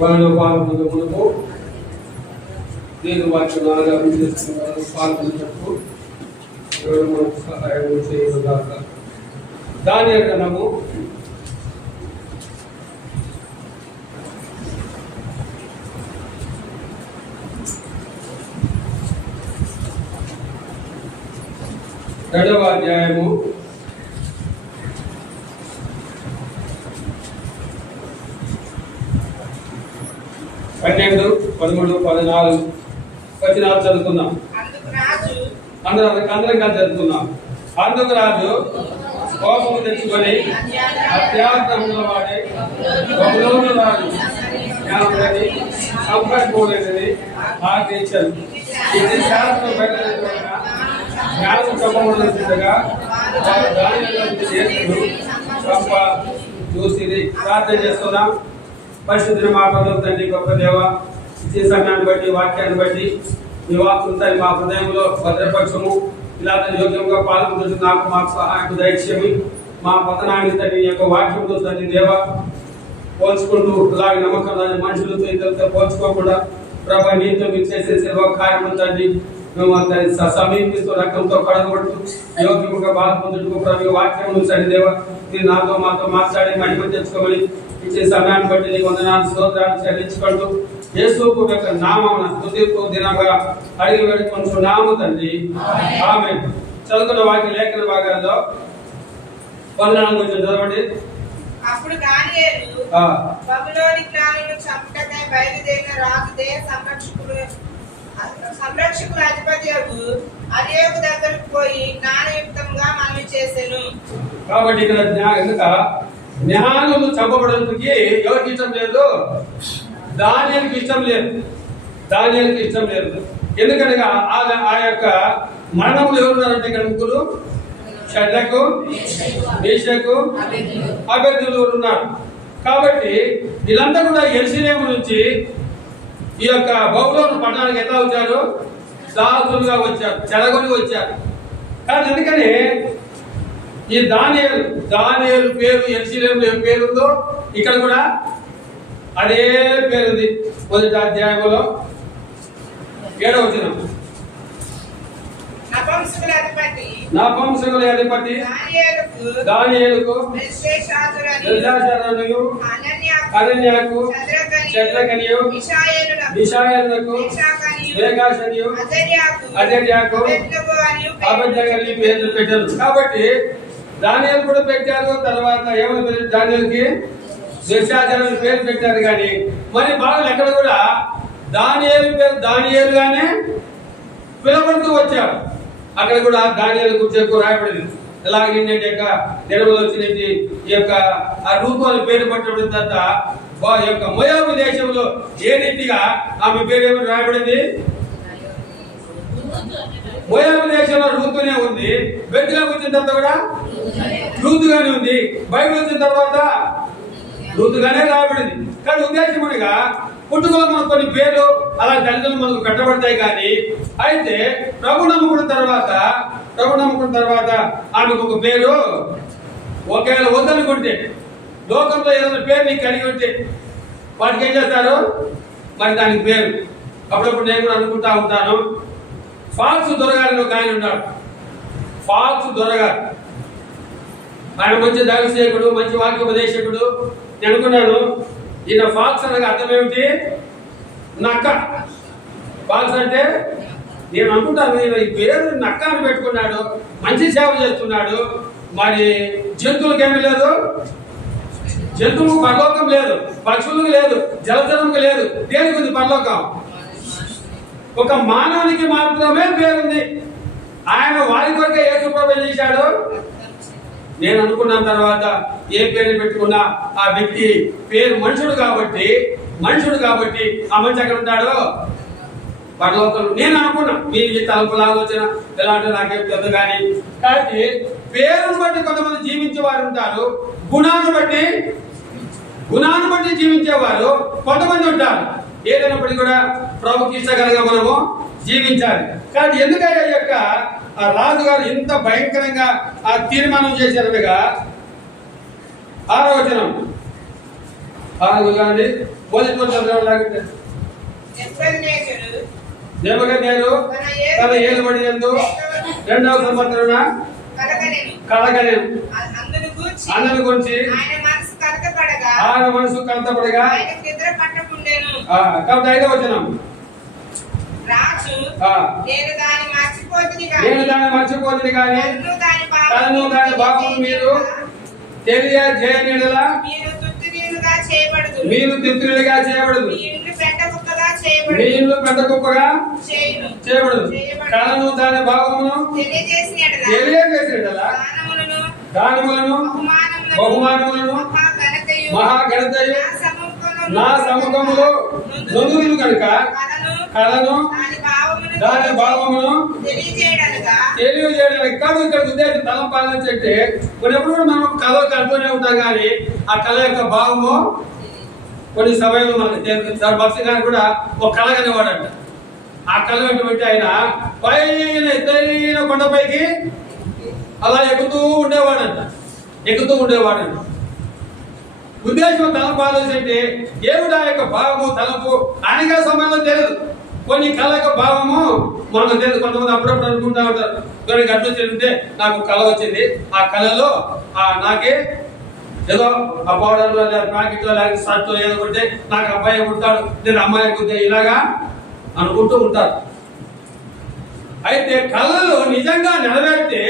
వాళ్ళలో పాల్గొనకు నేను వాక్యాలుగా పాల్గొన్నట్టు ఎవరు మనకు సహాయం చేయగాక. దానియేలు గ్రంథము 2వ అధ్యాయము 12, 13, 14 వచనాలు చదువుకుందాం. అందరం కలిసి చదువుకుందాం. అందుకు రాజు కోపము తెచ్చుకొని అత్యాగ్రహంలో వాడి బబులోను రాజు జ్ఞానములని సంపూర్ణమైనది ఆదేశించారు. ఇది శాస్త్రం బయట జ్ఞానం చెప్పబడుతుండగా వారు దానిలో చేతులు గొప్ప చూసి ప్రార్థన చేస్తున్నాం. పరిశుద్ధుని మా పదవి తండ్రి, గొప్ప దేవ, ఇచ్చే సమయాన్ని బట్టి వాక్యాన్ని బట్టి మీ వాక్యంతో మా హృదయంలో భద్రపరచము. ఇలా యోగ్యంగా పాల్గొంటుంది నాకు మాకు సహాయం దయచేమి. మా పతనాన్ని తండ్రి యొక్క వాక్యంతో తండ్రి దేవ పోల్చుకుంటూ ఇలాగ నమ్మకం మనుషులతో ఇతరులతో పోల్చుకోకుండా ప్రభా నీతో మీరు చేసే సేవ కార్యములు తండ్రి మేము సమీపిస్తూ రక్తంతో కడగబడుతూ యోగ్యముగా బాధపొందుటకు ప్రభు వాక్యములు తండ్రి దేవ మీరు నాతో మాతో మాట్లాడి మహిమ తెచ్చుకోమని ఇచ్చే సమయాన్ని బట్టి నీకు వందనాలు స్తోత్రాలు చెల్లించుకుంటూ యేసు యొక్క నామమున స్తుతితో దినంగా అడిగి వేడుకొంచున్నాము తండ్రి. ఆమేన్. చదువుకున్న వాక్య లేఖన భాగాల్లో 14 కొంచెం చదవండి. అప్పుడు దానియేలు బబులోను జ్ఞానులను చంపుటకై బయలుదేరిన రాజుదే సంరక్షకుల అధిపతి అర్యోకు దగ్గరకు పోయి జ్ఞానయుక్తంగా మనవి చేసెను. కాబట్టి ఇక్కడ జ్ఞానులు చంపబడడానికి ఎవరికి ఇష్టం లేదు? దానియేలుకి ఇష్టం లేదు. దానియేలుకి ఇష్టం లేదు. ఎందుకనగా ఆ యొక్క మరణములు ఎవరున్నారంటే ఇక్కడ ముగ్గురు, షడ్రకు, మేషకు, అబేద్నెగో ఉన్నారు. కాబట్టి వీళ్ళంతా కూడా యెరూషలేము నుంచి ఈ యొక్క బబులోను పట్టణానికి ఎట్లా వచ్చారు? దాసులుగా వచ్చారు, చెరగొని వచ్చారు. కానీ అందుకని ఈ దానియేలు పేరు యెరూషలేములో ఏం పేరుందో ఇక్కడ కూడా అదే పేరుంది. 1వ అధ్యాయంలో 7వ వచనం. నపుంసకుల అధిపతి దానియేలుకు బెల్షాజరును హనన్యాకు షద్రకనియు మిషాయేలునకు మేషాకనియు అజర్యాకు అబేద్నెగో పేర్లు పెట్టారు. కాబట్టి దానియేలు కూడా పెట్టారు. తర్వాత ఏమని దానియేలుకి బెల్షాజరుని పేరు పెట్టారు. కానీ మరి బాగా ఎక్కడ కూడా దానియేలు పేరు దానియేలుగానే పిలబడుతూ వచ్చారు. అక్కడ కూడా దానియేలు గురించి ఎక్కువ రాయబడింది. ఎలాగే దినములు వచ్చినట్టు ఈ యొక్క ఆ రూపాలు పేరు పట్టబడిన తర్వాత ఈ యొక్క మోయాబు దేశంలో ఏ రీతిగా ఆమె పేరు ఏమని రాయబడింది? మోయాబు దేశంలో రూతునే ఉంది. బెత్లెహేము వచ్చిన తర్వాత కూడా రూతుగానే ఉంది. బైబిల్ వచ్చిన తర్వాత రూతుగానే రాయబడింది. కానీ ఉద్దేశమునిగా పుట్టుకలో మనకు కొన్ని పేర్లు అలా తల్లిదండ్రులు మనకు కట్టబడతాయి. కానీ అయితే ప్రభు నమ్ముకున్న తర్వాత ఆమెకు ఒక పేరు ఒకవేళ వద్దనుకుంటే లోకంలో ఏదైనా పేరు నీకు కలిగి ఉంటే వాటికి ఏం చేస్తారు? మరి దానికి పేరు అప్పుడప్పుడు నేను కూడా అనుకుంటా ఉంటాను. ఫాల్స్ దొరగారిని ఒక ఆయన ఉన్నాడు. ఫాల్స్ దొరగారు ఆయన మంచి దైవసేవకుడు, మంచి వాక్యోపదేశకుడు. నేను అనుకున్నాను ఈయన ఫాల్స్ అనగా అర్థం ఏమిటి? నక్క. ఫాల్స్ అంటే నేను అనుకుంటాను ఈ పేరు నక్క అని పెట్టుకున్నాడు, మంచి సేవ చేస్తున్నాడు. మరి జంతువులకు ఏమీ లేదు, జంతువులకు పరలోకం లేదు, పక్షులకు లేదు, జలచరములకు లేదు. దేనికి ఉంది పరలోకం? ఒక మానవునికి మాత్రమే పేరుంది. ఆయన వారి కొరకే యేసు ప్రభువు చేశాడు. నేను అనుకున్న తర్వాత ఏ పేరు పెట్టుకున్నా ఆ వ్యక్తి పేరు మనుషుడు కాబట్టి మనుషుడు కాబట్టి ఆ మనిషి ఎక్కడ ఉంటాడు పరలోకంలో. నేను అనుకున్నా మీ తలుపుల ఆలోచన ఎలాంటి నాకేం పెద్ద కానీ. కాబట్టి పేరును బట్టి కొంతమంది జీవించే వారు ఉంటారు, గుణాన్ని బట్టి జీవించేవారు కొంతమంది ఉంటారు. ఏదైనప్పటికీ కూడా ప్రభుకి ఇష్టకరంగా మనము జీవించాలి. కానీ ఎందుకయ్యా ఈ యొక్క రాజుగారు ఇంత భయంకరంగా ఆ తీర్మానం చేశారనగా 6వ వచనం 6 కానీ మొదటి నెబుకద్నెజరు తన ఏలుబడి యందు 2వ సంవత్సరమున కలగనెను. అందును గురించి ఆయన మనసు కలతపడగా కాబట్టి 5వ వచనం నేను దాన్ని మర్చిపోతుంది కానీ తనను దాని భావమును మీరు తెలియజేయనిడలా మీరు తృప్తిగా చేయబడదు, మీ ఇండ్లు పెద్ద కుప్పగా చేయబడదు. కళను దాని భావమును తెలియజేసినట్లా దానములను బహుమానములను మహాఘనతయు నా సముఖములో నొందుదును కనుక కళను దాని భావమును తెలియజేయడానికి కాదు. ఇక్కడ ఉద్దేశం తలంపాలని చెప్తే కొన్నప్పుడు మనం కళ కలుతూనే ఉంటాం కానీ ఆ కళ యొక్క భావము కొన్ని సమయంలో మనకు తెలియదు. భక్తి గారు కూడా ఒక కళ కనేవాడంట. ఆ కళ ఎటువంటి ఆయన పైన ఎత్తైన కొండపైకి అలా ఎక్కుతూ ఉండేవాడంట. ఉద్దేశం తలంపు ఆలోచంటే ఏమిటి ఆ యొక్క భావము తలంపు ఆయనగా సమయంలో తెలియదు. కొన్ని కళ యొక్క భావము మనకు తెలియదు. కొంతమంది అప్పుడప్పుడు అనుకుంటా ఉంటారు, కొన్ని గడ్డ తెలిస్తే నాకు కళ వచ్చింది, ఆ కళలో నాకే ఏదో ఆ పౌడర్లో ప్యాకెట్లో లేకపోతే షర్ట్ ఏదో కొడితే నాకు అబ్బాయి పుడతాడు, నేను అమ్మాయి పుడితే ఇలాగా అనుకుంటూ ఉంటారు. అయితే కళలు నిజంగా నెరవేరితే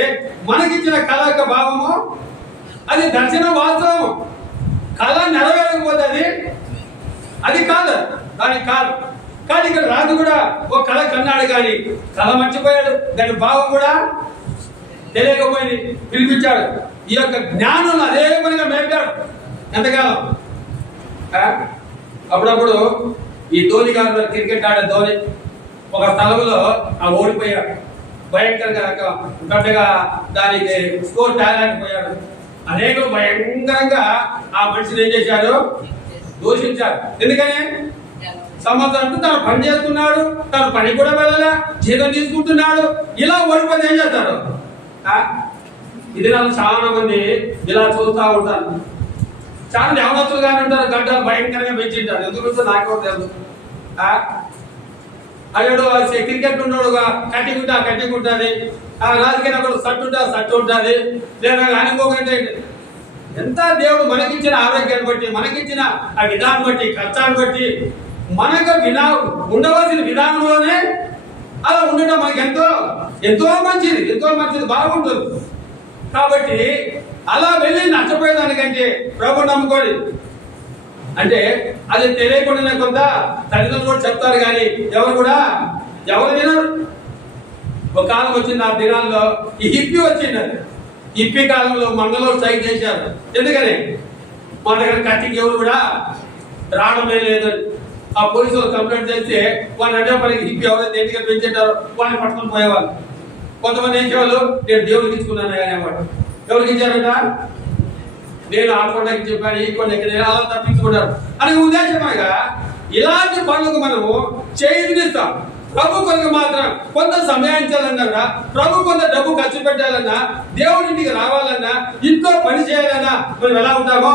మనకిచ్చిన కళ యొక్క భావము అది దర్శనం వాస్తవం. కళ నెరవేరకపోతే అది కాదు, దానికి కాదు. కానీ ఇక్కడ రాజు కూడా ఒక కళ కన్నాడు కానీ కళ మర్చిపోయాడు, దాని భావం కూడా తెలియకపోయింది. పిలిపించాడు. ఈ యొక్క జ్ఞానం అదే పనిగా మేపాడు ఎంతకాలం. అప్పుడప్పుడు ఈ ధోని గారు క్రికెట్ ఆడే ధోని ఒక స్థలంలో ఓడిపోయాడు. భయంకరంగా గడ్డగా దానికి స్కోర్ తేలేకపోయాడు. అనేకులు భయంకరంగా ఆ మనిషిని ఏం చేశారు, దూషించారు. ఎందుకని సంవత్సరం తను పని చేస్తున్నాడు, తను పని కూడా వెళ్ళలే, జీతం తీసుకుంటున్నాడు. ఇలా ఓడిపోతే ఏం చేస్తారు? ఇది నాకు చాలా మంది ఇలా చూస్తూ ఉంటారు. చాలా యవనస్తులుగానే ఉంటారు, గడ్డలు భయంకరంగా పెంచింటారు. ఎందుకు నాకు తెలుసు. అయ్యాడు క్రికెట్ ఉన్నాడు కట్టింగ్ ఉంటుంది, రాజకీయ సట్టు ఉంటుంది, లేదా అనుకోకంటే ఎంత దేవుడు మనకిచ్చిన ఆరోగ్యాన్ని బట్టి, మనకిచ్చిన ఆ విధానం బట్టి, కష్టాన్ని బట్టి, మనకు ఉండవలసిన విధానంలోనే అలా ఉండటం మనకి ఎంతో మంచిది బాగుంటుంది. కాబట్టి అలా వెళ్ళి నష్టపోయేదానికంటే ప్రభు నమ్ముకోండి. అంటే అది తెలియకుండా కొంత తల్లిదండ్రులు కూడా చెప్తారు కానీ ఎవరు వినరు. ఒక కాలం వచ్చింది, ఆ దినాల్లో ఈ హిప్పీ వచ్చింది. హిప్పీ కాలంలో మండలో స్ట్రైక్ చేశారు. ఎందుకని మా దగ్గర కట్టింగ్ ఎవరు కూడా రావడమే లేదు. ఆ పోలీసులు కంప్లైంట్ చేస్తే వాళ్ళు అదే పనికి హిప్పీ ఎవరైతే ఎందుకు పెంచారో వాళ్ళని పట్టుకొని పోయేవాళ్ళు. కొంతమంది ఏం చేయాలి, నేను దేవుడికి ఇచ్చుకున్నాను అనేవాడు. ఎవరికి ఇచ్చారట? నేను ఆ కొండకి చెప్పాను, ఈ కొండకి నేను అలా తప్పించుకున్నాను అనే ఉద్దేశంగా ఇలాంటి పనులకు మనము చేయిస్తాం. ప్రభు కొరకు మాత్రం కొంత సమయానించాలన్నా, ప్రభు కొంత డబ్బు ఖర్చు పెట్టాలన్నా, దేవుడి ఇంటికి రావాలన్నా, ఇంట్లో పని చేయాలన్నా మనం ఎలా ఉంటామో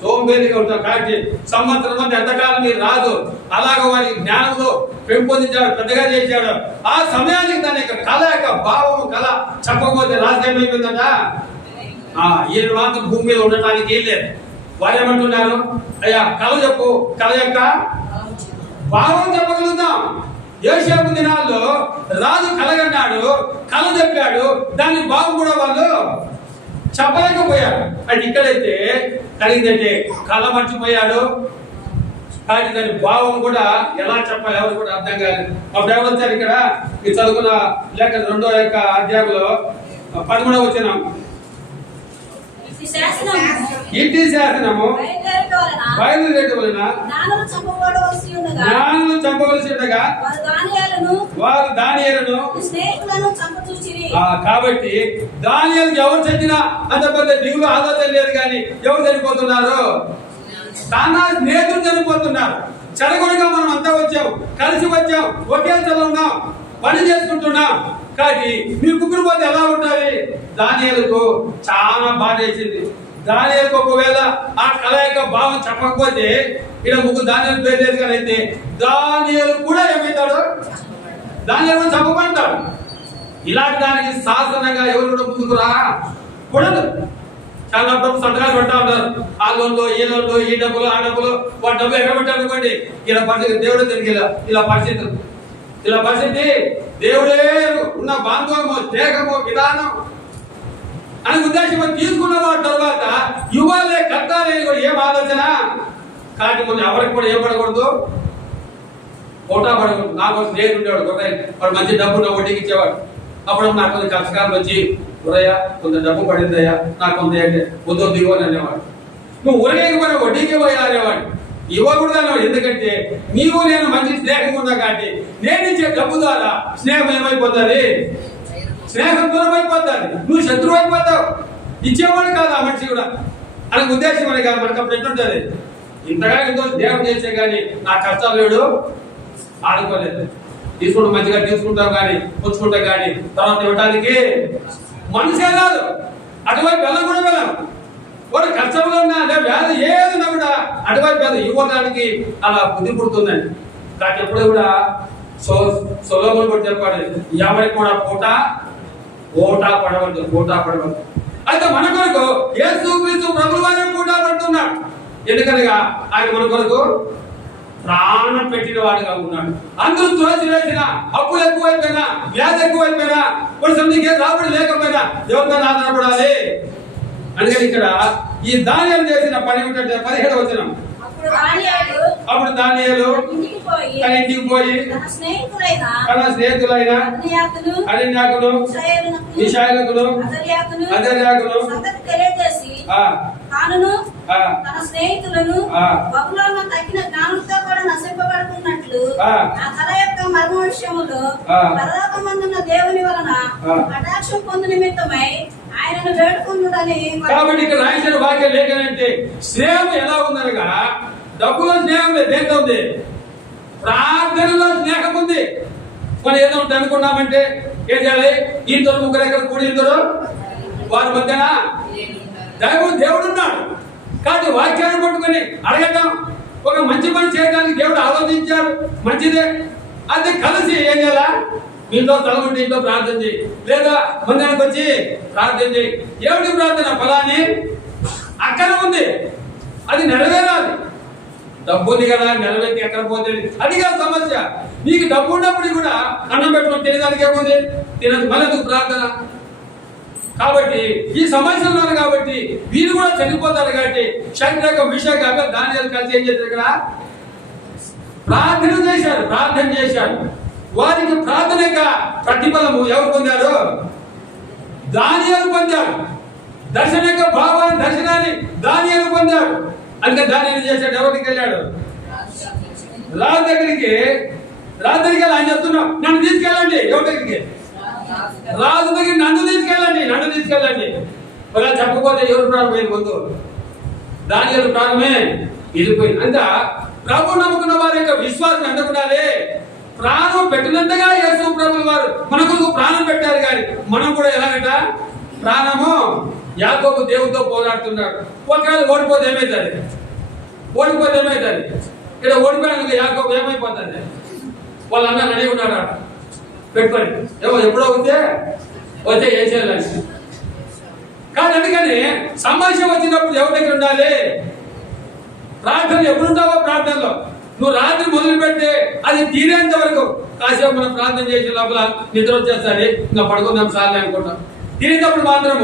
సోంబేరిగా ఉంటాం. కాబట్టి సంవత్సరం మంది ఎంతకాలం మీరు రాదు. అలాగ వారి జ్ఞానంలో పెంపొందించాడు, పెద్దగా చేశాడు. ఆ సమయానికి దాని యొక్క కళ యొక్క భావము కళ చెప్పకపోతే రాజకీయం అయిపోయిందట. ఈయన మాత్రం భూమి మీద ఉండటానికి ఏం లేదు. వారు ఏమంటున్నారు, అయ్యా కళ చెప్పు, కళ యొక్క భావం చెప్పగలుగుతాం. యోసేపు దినాల్లో రాజు కలగన్నాడు, కళ చెప్పాడు, దాని భావం కూడా వాళ్ళు చెప్పలేకపోయారు. అది ఇక్కడైతే కలిగిందంటే కళ మర్చిపోయాడు, కానీ దాని భావం కూడా ఎలా చెప్పాలి ఎవరు కూడా అర్థం కాలేదు. అప్పుడు ఎవరు వచ్చారు ఇక్కడ ఈ చదువుకున్న లేఖ 2వ అధ్యాయంలో 13వ వచనం, ఇంటి శాసనము బయలుదేరటం వలన జ్ఞానులు చంపబడవలసి ఉండగా వారు దానియేలును స్నేహితులను చంపచూచిరి. కాబట్టి దానియేలుకి ఎవరు చచ్చినా అంత పెద్ద దిగులు ఆలోచన లేదు, కానీ ఎవరు చనిపోతున్నారు? తన స్నేహితులు చనిపోతున్నారు. చెరగొడిగా మనం అంతా వచ్చాం, కలిసి వచ్చాం, ఒకే చదువు ఉన్నాం, పని చేసుకుంటున్నాం. కానీ మీ ముగ్గురు పోతే ఎలా ఉండాలి? దానియేలుకు చాలా బాధ వేసింది. దానియేలుకు ఒకవేళ ఆ కళ యొక్క భావం చెప్పకపోతే ఇక్కడ ముగ్గురు దానియేలు పేర్లేదు, కానీ అయితే దానియేలు కూడా ఏమవుతాడు? దానియేలు చెప్పమంటాడు. ఇలాంటి దానికి శాసనంగా ఎవరు కూడా ముందుకు రాకూడదు. చాలా డబ్బు సంతకాలు పెట్టా ఉంటారు. ఆ లోన్లో ఈ లోన్లో ఈ డబ్బులు ఆ డబ్బులు వాటి డబ్బులు ఎక్కడ పెట్టారు అనుకోండి, ఇలా పరిస్థితి దేవుడే తిరిగి ఇలా పరిస్థితి దేవుడే ఉన్న బాంధవము స్నేహము విధానం అని ఉద్దేశం తీసుకున్న వాటి తర్వాత యువాలే కట్టాలి ఏం ఆలోచన? కాబట్టి మనం ఎవరికి కూడా ఏం పడకూడదు, కోటా పడకూడదు. నాకు స్నేహితుడు ఉండేవాడు వాడు మంచి డబ్బు నా వడ్డీకి ఇచ్చేవాడు. అప్పుడు నాకు కొంత కష్టకాలం వచ్చి ఉరయ్యా కొంత డబ్బు పడిందయ్యా నాకు కొంత వద్దు దిగోని అనేవాడు. నువ్వు ఉరగేకి పోయినా వడ్డీకి పోయా అనేవాడు. ఇవ్వకూడదు అనేవాడు. ఎందుకంటే నీవు నేను మంచి స్నేహంగా ఉన్నా కాబట్టి నేను ఇచ్చే డబ్బు ద్వారా స్నేహం ఏమైపోతుంది? స్నేహం దూరం అయిపోతుంది, నువ్వు శత్రువు అయిపోతావు. ఇచ్చేవాడు కాదు ఆ మనిషి కూడా అనే ఉద్దేశం అని కాదు. మనకు అప్పుడు ఎట్లుంటుంది? ఇంతగా ఎంతో స్నేహం చేసే కానీ నా కష్టాలు లేడు ఆడుకోలేదు. తీసుకుంటూ మంచిగా తీసుకుంటాం కానీ పుచ్చుకుంటాం కానీ తర్వాత ఇవ్వడానికి మనిషే కాదు, అటువైపు వెళ్ళం కూడా వెళ్ళం. వాడు కష్టంలో ఉన్నా వ్యాధి ఏదైనా కూడా అటువైపు వెళ్ళ ఇవ్వడానికి అలా బుద్ధి పుడుతుందండి. కాబట్టి ఎప్పుడు కూడా సొలొమోను కూడా చెప్పాడు, ఎవరికి కూడా పోటా పడవద్దు. అయితే మన కొరకు యేసుక్రీస్తు ప్రభువు వారే పోటా పడుతున్నాడు. ఎందుకనగా ఆయన మన కొరకు ప్రాణం పెట్టిన వాడుగా ఉన్నాడు. అందరూ తులసి వేసిన అప్పులు ఎక్కువైపోయినా వ్యాధి ఎక్కువైపోయినా కొన్ని సమయంలో రాబడి లేకపోయినా ఎవరిపైన ఆధారపడాలి. అందుకని ఇక్కడ ఈ దానియేలు చేసిన పని ఏమిటంటే 17వ వచనం, అప్పుడు దానియేలు తన ఇంటికి పోయి తన స్నేహితులైన అనన్యాకును మిషాయేలుకును అజర్యాకును తెలియజేసి తానును తన స్నేహితులను బబులోను తగిన జ్ఞానంతో కూడా నశింపబడుతున్నట్లు ఆ కళ యొక్క మర్మ విషయములో పరలోకమందున్న దేవుని వలన కటాక్షం పొందు నిమిత్తమై ఆయనను వేడుకుందుడని. కాబట్టి ఇక్కడ రాసిన వాక్యం లేకనంటే స్నేహం ఎలా ఉందనగా డబ్బులో స్నేహం లేదు, దేంతో ఉంది? ప్రార్థనలో స్నేహం ఉంది. మనం ఏదో ఉంటుంది అనుకున్నామంటే ఏం చేయాలి? ఇద్దరు ముగ్గురు ఎక్కడ కూడి ఇద్దరు వారి మధ్యన దేవుడు ఉన్నాడు. కాబట్టి వాక్యాన్ని పట్టుకొని అడగటం, ఒక మంచి పని చేయడానికి దేవుడు ఆలోచించాడు, మంచిదే. అది కలిసి ఏం చేయాలా? ఇంట్లో తలగుండి ఇంట్లో ప్రార్థన చేయి, లేదా మందిరానికి వచ్చి ప్రార్థన చేయి. ఏమిటి ప్రార్థన? ఫలాని అక్కడ ఉంది, అది నెరవేరాలి. డబ్బు ఉంది కదా, నెరవేర్చి ఎక్కడ పోతే అది కాదు సమస్య. నీకు డబ్బు ఉన్నప్పుడు కూడా అన్నం పెట్టుకుని తినడానికి ఏముంది? తినదు, మళ్ళీ ప్రార్థన. కాబట్టి ఈ సమస్యలు ఉన్నారు కాబట్టి వీరు కూడా చనిపోతారు. కాబట్టి శంకరక విషయ దానియేలు కలిసి ఏం చేశారు? ఇక్కడ ప్రార్థన చేశారు. వారికి ప్రార్థన యొక్క ప్రతిఫలము ఎవరు పొందారు? దానియేలు పొందాడు. దర్శన యొక్క భావాన్ని దర్శనాన్ని దానియేలు పొందాడు. అందుకే దానియేలు చేశాడు. ఎవరికి వెళ్ళాడు? రాజు దగ్గరికి ఆయన చెప్తున్నాం, నన్ను తీసుకెళ్ళండి. ఎవరి దగ్గరికి? రాజు దగ్గర నన్ను తీసుకెళ్ళండి. అలా చెప్పకపోతే ఎవరు ప్రాణం పోయింది? ముందు దానియేలు ప్రాణమే వెళ్ళిపోయింది. అంత ప్రభు నమ్ముకున్న వారి యొక్క విశ్వాసం ఎందుకున్నాలి? ప్రాణం పెట్టినంతగా యేసు ప్రభువు వారు మన కొరకు ప్రాణం పెట్టారు. కానీ మనం కూడా ఎలాగట ప్రాణము యాకోబు దేవుడితో పోరాడుతున్నాడు. ఒకవేళ ఓడిపోతే ఏమవుతుంది? ఇక్కడ ఓడిపోయిన యాకోబు ఏమైపోతుంది? వాళ్ళ అన్న నడి ఉన్నాడు పెట్టుకొని ఎప్పుడో వచ్చే ఏం చేయాలని. కానీ అందుకని సమస్య వచ్చినప్పుడు ఎవరి దగ్గర ఉండాలి? ప్రార్థన ఎప్పుడు ఉంటావో ప్రార్థనలో నువ్వు రాత్రి మొదలు పెడితే అది తీరేంత వరకు కాసేపు మనం ప్రార్థన చేసే లోపల నిద్ర వచ్చేస్తుంది, ఇంకా పడుకుందాం సార్లే అనుకుంటాం. తినేటప్పుడు మాత్రం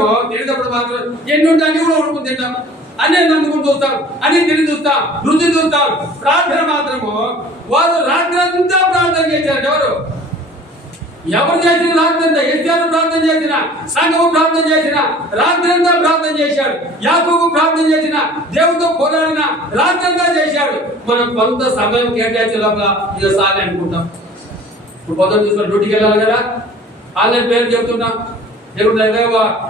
ఎన్ని ఉంటాయి అన్ని కూడా వండుకుని తింటాం, అన్ని నందుకుని చూస్తాం, అన్ని తిని చూస్తాం, రుచి చూస్తాం. ప్రార్థన మాత్రము వారు రాత్రి అంతా ప్రార్థన చేశారు. ఎవరు? ఎవరు చేసిన రాత్రి అంతా ఎస్ఆర్ ప్రార్థన చేసిన, సంఘము ప్రార్థన చేసిన, రాత్రి అంతా ప్రార్థన చేశాడు. యాకోబు ప్రార్థన చేసిన, దేవుడితో పోరాడిన, రాత్రి అంతా చేశాడు. మనం కొంత సమయం కేటాయించే లోపల ఇది సాలి అనుకుంటాం. ఇప్పుడు పొద్దున్న చూసుకుని డ్యూటీకి వెళ్ళాలి కదా, ఆన్లైన్ పేరు చెప్తున్నాం. నేను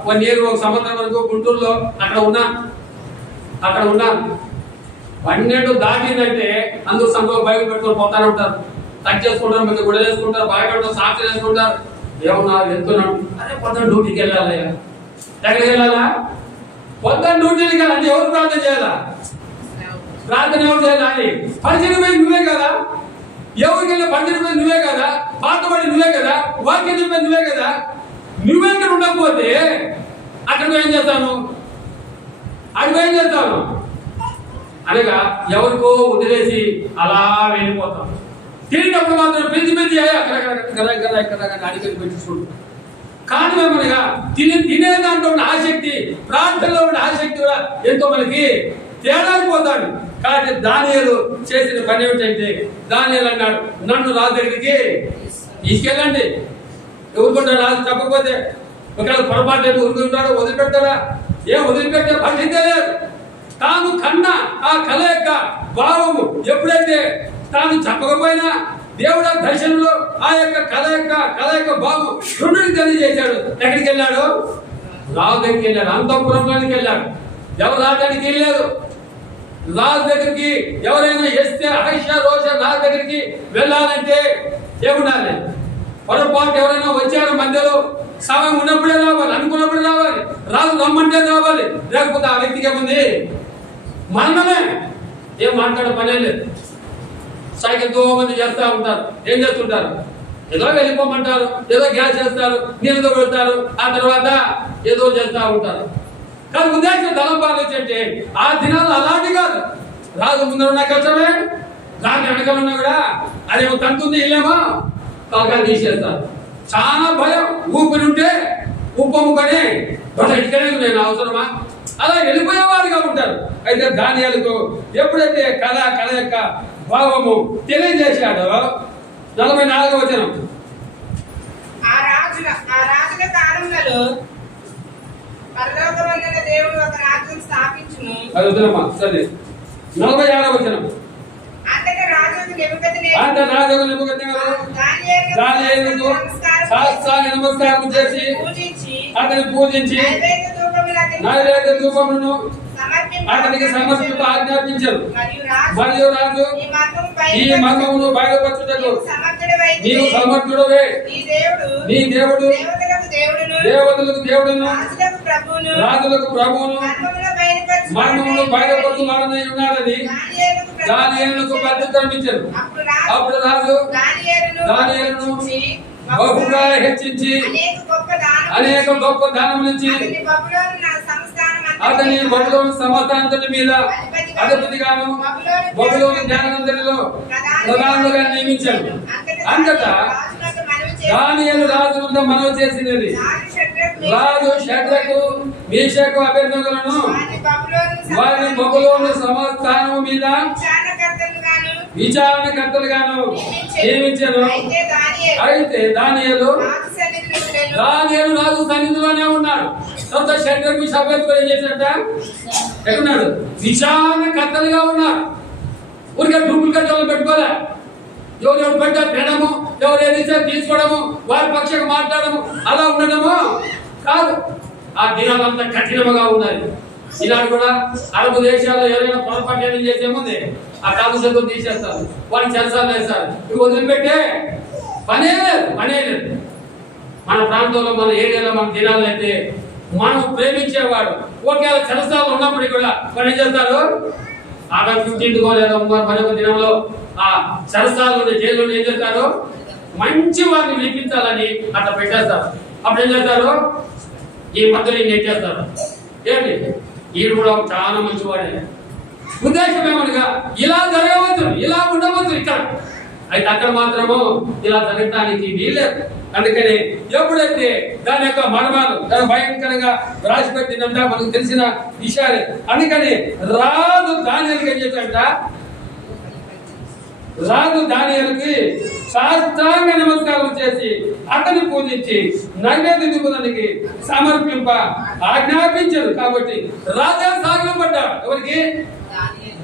1 year 1 సంవత్సరం వరకు గుంటూరులో అక్కడ ఉన్నాను. 12 దాటిందంటే అందరూ సంఘంలో బైబిల్ పెట్టుకొని పోతానే ఉంటారు. టచ్ చేసుకుంటారు, మంచి గుడ చేసుకుంటారు, బయట సాక్షి చేసుకుంటారు. ఏమన్నా వెళ్తున్నాడు, అరే పొద్దున్న డ్యూటీకి వెళ్ళాలి. ఎక్కడికి వెళ్ళాలా? పొద్దున్న డ్యూటీకి వెళ్ళాలి. ఎవరు ప్రార్థన చేయాలా? ప్రార్థన ఎవరు చేయాలి? పరిచయం నువ్వే కదా, ఎవరికి వెళ్ళి పరిచయం నువ్వే కదా, పాటపడి నువ్వే కదా, వాక్యం చెప్పే నువ్వే కదా. నువ్వే ఇక్కడ ఉండకపోతే అక్కడికి ఏం చేస్తాను, అక్కడికి ఏం చేస్తాను అనగా ఎవరికో వదిలేసి అలా వెళ్ళిపోతాం. తిరిగినప్పుడు మాత్రం పిలిచి అడిగి పెట్టించుకుంటాం. కారణమేమనగా తినే దాంట్లో ఉన్న ఆసక్తి, ప్రార్థనలో ఉన్న ఆసక్తి కూడా ఎంతో మనకి తేడాపోతాడు. కాబట్టి దానియేలు చేసిన పని ఏమిటంటే, దానియేలు అన్నాడు, నన్ను రాజు దగ్గరికి తీసుకెళ్ళండి. ఎవరుకుంటాడు రాజు చెప్పకపోతే? ఒకవేళ పొరపాటు ఊరుకుంటాడు, వదిలిపెడతాడా? వదిలిపెట్టే పరిస్థితే లేదు. తాను కన్నా ఆ కళ యొక్క భావము ఎప్పుడైతే తాను చెప్పకపోయినా దేవుడు ఆ దర్శనంలో ఆ యొక్క కళ యొక్క భావం రెండుకి తెలియజేశాడు. ఎక్కడికి వెళ్ళాడు? రాజు దగ్గరికి వెళ్ళాడు. అంతఃపురంలోనికి వెళ్ళాడు. ఎవరు రాజానికి వెళ్ళలేదు. రాజు దగ్గరికి ఎవరైనా వేస్తే రోష రాజు దగ్గరికి వెళ్ళాలంటే ఏముండాలి? పొరపాటు ఎవరైనా వచ్చారు మధ్యలో, సమయం ఉన్నప్పుడే రావాలి, అనుకున్నప్పుడే రావాలి, రాజు రమ్మంటే రావాలి. లేకపోతే ఆ వ్యక్తికి ఏముంది? మరణమే. ఏం మాట్లాడే పనే లేదు. సైకిల్ మంది చేస్తూ ఉంటారు. ఏం చేస్తుంటారు? ఏదో వెళ్ళిపోమంటారు, ఏదో గ్యాస్ చేస్తారు, నీళ్ళతో పెడతారు, ఆ తర్వాత ఏదో చేస్తూ ఉంటారు. కానీ ఉద్దేశం తలంపాలు వచ్చేటే ఆ దినాలు అలాంటి కాదు. రాజు ముందర ఉన్న కష్టమే, రాజు వెనకాల ఉన్నా కూడా అదేమో తంతుంది, ఇల్లేమో తలకాయలు తీసేస్తారు. చాలా భయం. ఊపిరి ఉంటే ఉప్పముకొని ఇక్కడే నేను అవసరమా అలా వెళ్ళిపోయేవారుగా ఉంటారు. అయితే దానియేలుకు ఎప్పుడైతే కళ యొక్క భావము తెలియజేశాడో 44వ వచనం, ఆ రాజుల కాలంలో పరలోకమందున్న దేవుడు ఒక రాజ్యం స్థాపించును. అది వదలమ్మా. సరే 46వ వచనం, అంతటా రాజుకు నెబుకద్నెజరు దానియేలుకు సాష్టాంగ నమస్కారం చేసి అతని పూజించి నైవేద్య ధూపములను అతనికి సమర్పించ ఆజ్ఞాపించారు. మరియు రాజు ఈ మర్మమును బయలుపరచుటకు నీవు సమర్థుడవే, నీ దేవుడు దేవతలకు దేవుడును రాజులకు ప్రభువును మర్మమును బయలుపరచువాడనై ఉన్నాడని దానియేలుకు ప్రత్యుత్తరం ఇచ్చారు. అప్పుడు రాజు దానియేలును బహుగా హెచ్చించి అనేక గొప్ప దానములిచ్చి అతని బబులోను సంస్థానంతటి మీద అధిపతిగాను బబులోను జ్ఞానంతటిలో ప్రధానులుగా నియమించాడు. అంతటా దానియేలు రాజు వద్ద మనవి చేసినది, రాజు షడ్రకు మేషకు అభ్యర్థులను వారిని బబులోను సంస్థానము మీద విచారణకర్తలుగాను నియమించారు. అయితే దానియేలు రాజు సన్నిధిలోనే ఉన్నాడు. తర్వాత షడ్రకు సభ్యులు ఏం చేశాడ? ఎక్కడున్నాడు? విచారణకర్తలుగా ఉన్నారు. ఊరికే డూప్లికేట్ పెట్టుకోలే. ఎవరెవరు పెట్టారు తినడము, ఎవరు ఏది తీసుకోవడము, వారి పక్షంగా మాట్లాడము, అలా ఉండడము కాదు. ఆ దినాలంతా కఠినముగా ఉన్నాయి. ఈనాడు కూడా అరబు దేశాల్లో ఎవరైనా పొరపాటు ఏం చేసేముంది ఆ కాలుష్యం తీసేస్తారు, వాళ్ళని చెరసాలు వేస్తారు. ఇవి వదిలిపెట్టే పనే లేదు. మన ప్రాంతంలో మన ఏరియాలో మన దినాలు అయితే మనం ప్రేమించేవాడు ఒకవేళ చెరసాలు ఉన్నప్పటికీ కూడా వాళ్ళు ఏం చేస్తారు? ఆగస్టు 15 లేదా మరొక దినంలో ఆ చెరసాలు జైలు ఏం చేస్తారు? మంచి వారిని వినిపించాలని అట్లా పెట్టేస్తారు. అప్పుడు ఏం చేస్తారు? ఈ మధ్యలో నెట్టేస్తారు. ఏంటి ఈడు కూడా చాలా మంచివాడే. ఉద్దేశం ఏమనగా ఇలా జరగవచ్చు, ఇలా ఉండవచ్చు ఇక్కడ. అయితే అక్కడ మాత్రము ఇలా జరగడానికి వీల్లేదు. అందుకని ఎప్పుడైతే దాని యొక్క మర్మాలు దాని భయంకరంగా రాసిపెట్టిందంట మనకు తెలిసిన విషయాలే. అందుకని రాజు దానియేలుకి ఏం చేశాడంట? రాజు దానియేలుకి సాష్టాంగ నమస్కారం చేసి అతని పూజించి నైవేద్య దిగుదనికి సమర్పింప ఆజ్ఞాపించారు. కాబట్టి రాజా సాగిలపడ్డాడు. ఎవరికి?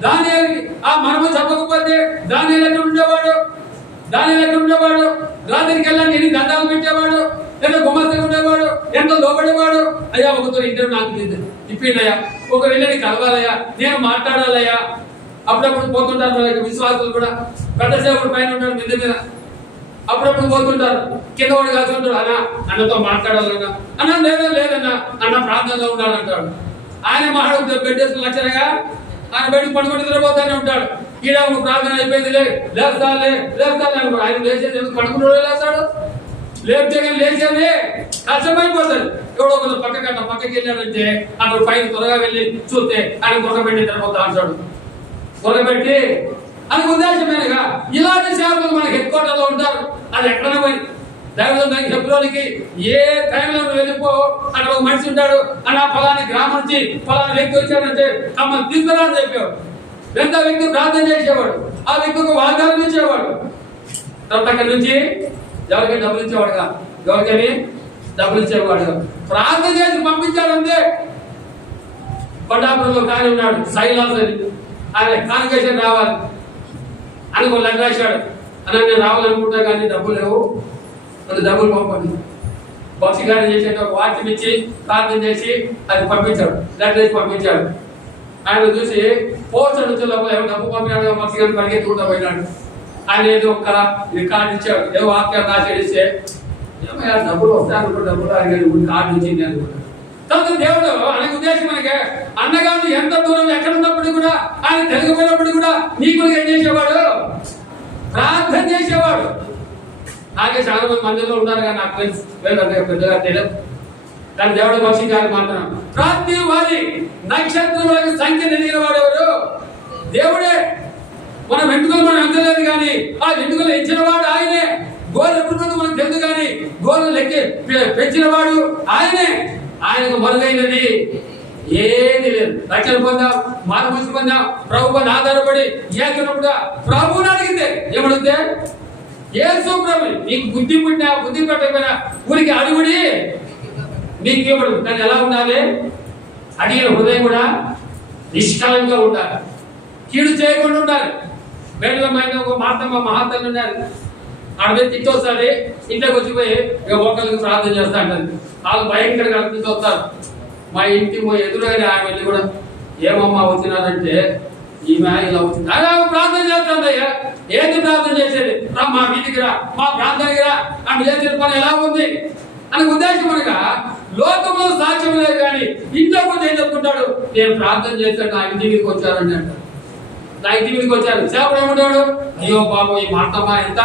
దానియేలుకి. ఆ మనము చెప్పకపోతే దానియేలు ఎక్కడ ఉండేవాడు? రాజుకి వెళ్ళాలి ఎన్ని దండాలు పెట్టేవాడు, ఎంత గుమ్మస్తంగా ఉండేవాడు, ఎంత లోపడేవాడు. అయ్యా ఒకతో ఇంటర్ నాకు ఇప్పిండయ్యా, ఒక వెళ్ళని కలవాలయ్యా, నేను మాట్లాడాలయ్యా. అప్పుడప్పుడు పోతుంటారు మన విశ్వాసులు కూడా. పెద్ద సేవకుడు పైన ఉంటాడు మిద్ద మీద, అప్పుడప్పుడు పోతుంటారు. కింద వాడు కాల్చుకుంటాడు, అన్నతో మాట్లాడాలన్నా, అన్న లేదన్నా, అన్న ప్రాంతంలో ఉండాలంటాడు. ఆయన మాట్లాడుతూ పెట్టేసుకుని లక్షణంగా ఆయన బయటకు పడుకుంటూ నిద్రపోతానే ఉంటాడు. ఈడ ప్రార్థన అయిపోయింది, లేస్తాలే అనుకో. ఆయన లేచేది ఎందుకు? పడుకుంటూ లేస్తాడు. లేపితే కానీ లేచేది కష్టమైపోతాడు. ఎవడో కొంచెం పక్కకి వెళ్ళాడంటే అక్కడ పైన త్వరగా వెళ్ళి చూస్తే ఆయన కొరకబెట్టి నిద్రపోతా అంటాడు. కొరకబెట్టి అది ఉద్దేశమేనగా ఇలాంటి సేవలు మనకి హెడ్ క్వార్టర్లో ఉంటారు. అది ఎక్కడైనా పోయి దైవజనం ఫిబ్రవరికి ఏ టైంలో వెళ్ళిపో, అక్కడ ఒక మనిషి ఉంటాడు అని ఫలాని గ్రామం నుంచి ఫలాని వ్యక్తి వచ్చాడంటే మమ్మల్ని తీసుకురా అని చెప్పేవాడు. ఎంత వ్యక్తి ప్రార్థన చేసేవాడు, ఆ వ్యక్తికి వాగ్దానం ఇచ్చేవాడు. తర్వాత అక్కడి నుంచి ఎవరికైనా డబ్బులు ఇచ్చేవాడుగా, ఎవరికైనా డబ్బులు ఇచ్చేవాడు. ప్రార్థన చేసి పంపించాడంతే. కొండాపురంలో కానీ ఉన్నాడు సైలాస్ అని, ఆయన కాన్వకేషన్ రావాలి అని ఒక లెక్క రాశాడు. అని నేను రావాలనుకుంటా కానీ డబ్బులు లేవు, అది డబ్బులు పంపండి. బక్సి గారి చేసేట వాక్యం ఇచ్చి ప్రార్థన చేసి అది పంపించాడు, లెటర్ వేసి పంపించాడు. ఆయన చూసి పోస్ట్ నుంచి లోపల ఏమో డబ్బు పంపినాడు, బక్సి గారిని పరిగెత్తుకుంటా పోయినాడు. ఆయన ఏదో ఒక రికార్డు ఇచ్చాడు, ఏదో వాక్యం రాసేస్తే ఏమయ్యా డబ్బులు వస్తాయనుకో, డబ్బులు ఆయన కార్డు ఇచ్చింది అనుకుంటాడు. తర్వాత దేవుడు ఆయనకు ఉద్దేశం మనకి అన్నగారు ఎంత దూరం ఎక్కడ ఉన్నప్పుడు కూడా ఆయన తెలియకపోయినప్పుడు కూడా నీకు ఏం చేసేవాడు? ప్రార్థన చేసేవాడు. అలాగే చాలా మంది మందిలో ఉన్నారు కానీ నాకు ఫ్రెండ్స్ పెద్దగా తెలియదు. కానీ దేవుడు బక్సి గారు మాత్రం ప్రతి వారి నక్షత్రములకు సంఖ్య ఎదిగిన వాడు ఎవరు? దేవుడే. మన వెంట్రుకలు మనం ఎంతలేదు కానీ ఆ వెంట్రుకలు ఇచ్చిన వాడు ఆయనే. గోలు ఎప్పుడు మనకు తెలుసు కానీ గోలు లెక్కి పెంచిన వాడు ఆయనే. ఆయనకు మరుగైనది ఏది లేదు. రక్షణ పొందాం, మానవృష్టి పొందాం, ప్రభుత్వాన్ని ఆధారపడి ఏకనప్పుడు ప్రభువుని అడిగితే ఏమడిగితే యేసు ప్రభు నీకు బుద్ధి పుట్టినా బుద్ధి పెట్టకపోయినా ఊరికి అడుగుడి నీకు ఇవ్వడు. కానీ ఎలా ఉండాలి? అడిగిన హృదయం కూడా నిష్కలంగా ఉండాలి, కీడు చేయకుండా ఉండాలి. బయటలో ఒక మహాత్ములు ఉన్నారు. ఆడమే తిట్టొస్తాడు, ఇంట్లోకి వచ్చిపోయి ఇక ఒకరికి ప్రార్థన చేస్తా అంటారు. వాళ్ళు భయంకరంగా అనిపిస్తూ వస్తారు. మా ఇంటి ఎదురుగానే ఆమె వెళ్ళి కూడా ఏమమ్మా వచ్చినారంటే ఈమె ఇలా వచ్చింది, అలా ప్రార్థన చేస్తానయ్యా. ఏంటి ప్రార్థన చేసేది? మా వీధికి రా, మా ప్రాంతానికి రా, ఆమె చేసిన పని ఎలా ఉంది అని ఉద్దేశం అనగా లోకంలో సాక్ష్యం లేదు కానీ ఇంట్లో కొంచెం ఏం చెప్పుకుంటాడు, నేను ప్రార్థన చేస్తాను నా ఇంటి మీదకి వచ్చారండి అంటారు. నా ఇంటి మీదకి వచ్చారు. సేవడు ఏమంటాడు? అయ్యో బాబు ఈ మార్తమ్మ ఎంత